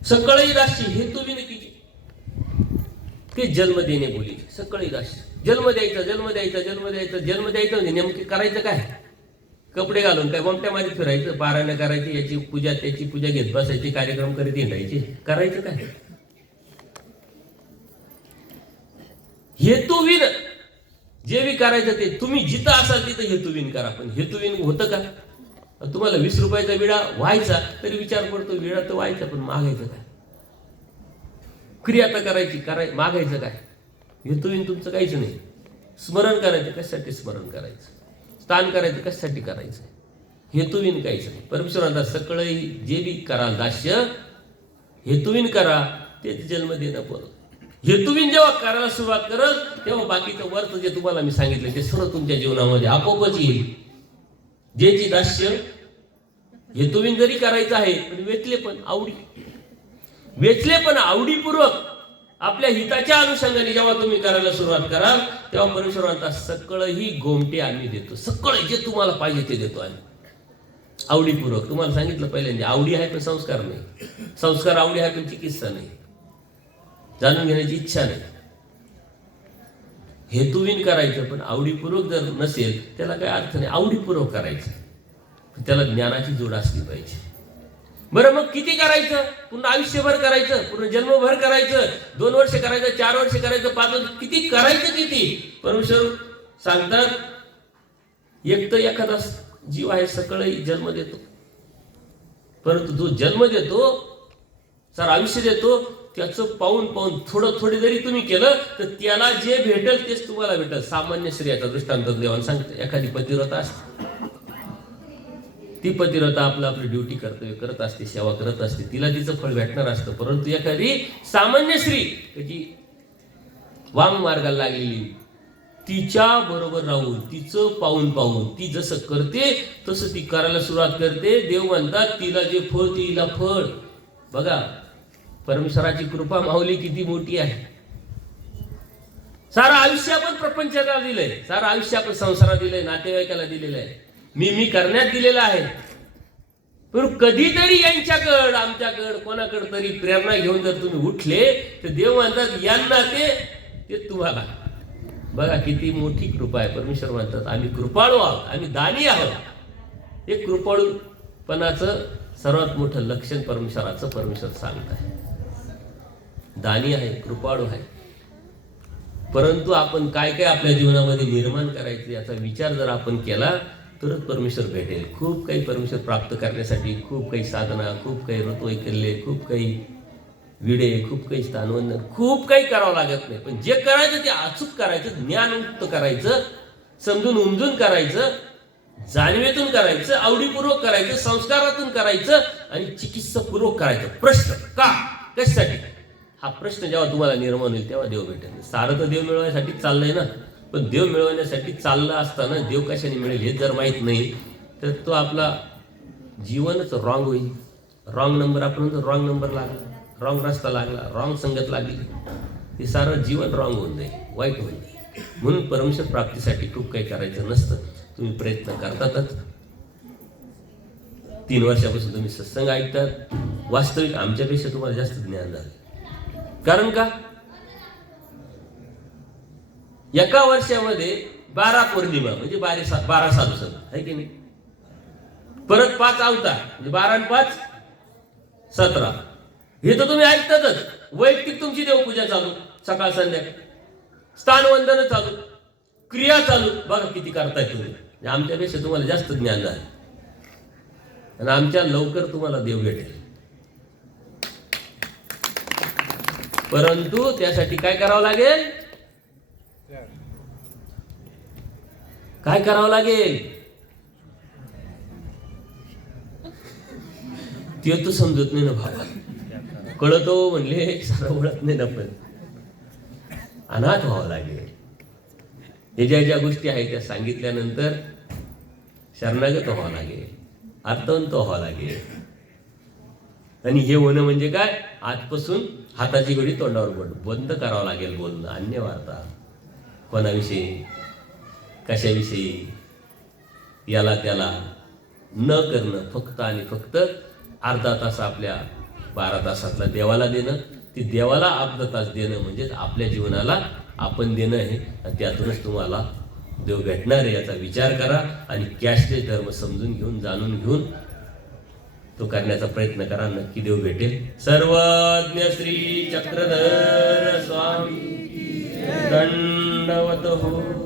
सकळही राशी हेतू विनतीची, ते जन्म देणे बोली. सकळही राशी जन्म द्यायचा, जन्म द्यायचा, जन्म द्यायचा, जन्म द्यायचा म्हणजे नेमके करायचं काय, कपडे घालून काय गोमट्या मारीत फिरायचं, पारायण करायची, याची पूजा त्याची पूजा घेत बसायची, कार्यक्रम करीत हिंडायचे, करायचं काय. हेतुविन जे बी करायचं ते तुम्ही जिथं असाल तिथं हेतुविन करा. पण हेतुविन होतं का. तुम्हाला 20 रुपयाचा विडा व्हायचा तरी विचार पडतो, विडा तर व्हायचा पण मागायचं काय, क्रिया तर करायची, मागायचं काय. हेतुविन तुमचं काहीच नाही. स्मरण करायचं कशासाठी स्मरण करायचं, स्थान करायचं कशासाठी करायचं, हेतुविन काहीच नाही. परमेश्वरांना सकळही जे बी करा दास्य हेतुविन करा, तेच जन्म देणं बरं. हेतुविन जेव्हा करायला सुरुवात करल तेव्हा बाकीचं वर्त जे तुम्हाला मी सांगितलं ते सर्व तुमच्या जीवनामध्ये आपोआपच येईल. जेची दास्य हेतुविन जरी करायचं आहे पण वेचले पण आवडीपूर्वक आपल्या हिताच्या अनुषंगाने जेव्हा तुम्ही करायला सुरुवात कराल तेव्हा परमेश्वर म्हणतात सकळही गोमटे आम्ही देतो. सकळ जे तुम्हाला पाहिजे ते देतो आम्ही आवडीपूर्वक. तुम्हाला सांगितलं पहिल्यांदा आवडी आहे पण संस्कार नाही, संस्कार आवडी आहे पण चिकित्सा नाही, जाणून घेण्याची इच्छा नाही. हेतुविन करायचं पण आवडीपूर्वक जर नसेल त्याला काही अर्थ नाही. आवडीपूर्वक करायचं, त्याला ज्ञानाची जोड असली पाहिजे. बरं मग किती करायचं, पुन्हा आयुष्यभर करायचं, पूर्ण जन्मभर करायचं, 2 वर्ष करायचं, 4 वर्ष करायचं, 5 वर्ष, किती करायचं किती. परमेश्वर सांगतात एक तर एखादा जीव आहे सकळही जन्म देतो, परंतु जो जन्म देतो सारं आयुष्य देतो त्याचं पाहून पाहून थोडं जरी तुम्ही केलं तर त्याला जे भेटेल तेच तुम्हाला भेटेल. सामान्य स्त्रियाचा दृष्टांत देवान सांगते. एखादी पतिव्रता असते, ती पतिव्रता आपली ड्युटी कर्तव्य करत असते, सेवा करत असते, तिला तिचं फळ भेटणार असतं. परंतु एखादी सामान्य स्त्री जी वाम मार्गाला लागलेली, तिच्या बरोबर राहून तिचं पाहून पाहून ती जसं करते तसं ती करायला सुरुवात करते. देव म्हणतात तिला जे फळ तिला फळ. बघा परमेश्वराची कृपा माऊली किती मोठी आहे. सारं आयुष्य आपण प्रपंचाला दिलंय, सारं आयुष्य आपण संसारात दिलंय, नातेवाईकाला दिलेलं आहे, मी करण्यात दिलेलं आहे. पण कधीतरी यांच्याकडं आमच्याकडं कोणाकडं तरी प्रेरणा घेऊन जर तुम्ही उठले तर देव म्हणतात यांना ते तुम्हाला. बघा किती मोठी कृपा आहे. परमेश्वर म्हणतात आम्ही कृपाळू आहोत, आम्ही दानी आहोत. हे कृपाळूपणाचं सर्वात मोठं लक्षण परमेश्वर सांगत आहे. दानी आहे, कृपाळू आहे. परंतु आपण काय काय आपल्या जीवनामध्ये निर्माण करायचं याचा विचार जर आपण केला तरच परमेश्वर भेटेल. खूप काही परमेश्वर प्राप्त करण्यासाठी खूप काही साधना, खूप काही ऋतुवैकल्ये, खूप काही विडे, खूप काही स्थानवंदन, खूप काही करावं लागत नाही. पण जे करायचं ते अचूक करायचं, ज्ञानयुक्त करायचं, समजून उमजून करायचं, जाणीवेतून करायचं, आवडीपूर्वक करायचं, संस्कारातून करायचं आणि चिकित्सापूर्वक करायचं. प्रश्न का, कशासाठी, हा प्रश्न जेव्हा तुम्हाला निर्माण होईल तेव्हा देव भेटेल. सारं तर देव मिळवण्यासाठी चाललंय ना, पण देव मिळवण्यासाठी चाललं असताना देव कशाने मिळेल हे जर माहीत नाही तर तो आपला जीवनच रॉंग होईल. रॉंग नंबर आपण रॉंग नंबर लागला, रॉंग रस्ता लागला, रॉंग संगत लागली, हे सारं जीवन रॉंग होऊन जाईल, वाईट होऊन जाईल. म्हणून परमेश्वर प्राप्तीसाठी खूप काही करायचं नसतं. तुम्ही प्रयत्न करतातच. 3 वर्षापासून तुम्ही सत्संग ऐकतात. वास्तविक आमच्यापेक्षा तुम्हाला जास्त ज्ञान झालं. कारण का, एका वर्षामध्ये 12 पौर्णिमा म्हणजे 12 साधू संत आहे की नाही, परत 5 अवतार म्हणजे 12 आणि 5 17. हे तर तुम्ही ऐकतातच. वैयक्तिक तुमची देवपूजा चालू, सकाळ संध्याकाळ स्थानवंदन चालू, क्रिया चालू. बघा किती करताय तुम्ही. आमच्यापेक्षा तुम्हाला जास्त ज्ञान झालं आणि आमच्या लवकर तुम्हाला देव भेटेल. परंतु त्यासाठी काय करावं लागेल, काय करावं लागेल ते तर समजत नाही ना भावा. कळतो म्हणले सारं ओळख नाही ना, पण अनाथ व्हावं लागेल. हे ज्या गोष्टी आहेत त्या सांगितल्यानंतर शरणागत व्हावं लागेल, अर्थवंत व्हावं लागेल. आणि हे होणं म्हणजे काय, आजपासून हाताची घडी तोंडावर बंद करावं लागेल बोलणं, अन्य वार्ता, कोणाविषयी कशाविषयी याला त्याला न करणं. फक्त आणि फक्त अर्धा तास आपल्या 12 तासातला देवाला देणं, ते देवाला अर्धा तास देणं म्हणजे आपल्या जीवनाला आपण देणं आहे. आणि त्यातूनच तुम्हाला देव भेटणार आहे याचा विचार करा. आणि कॅशलेस धर्म समजून घेऊन, जाणून घेऊन तो करण्याचा प्रयत्न करा. नक्की देव भेटेल. सर्वज्ञ श्री चक्रधर स्वामी दंडवत हो.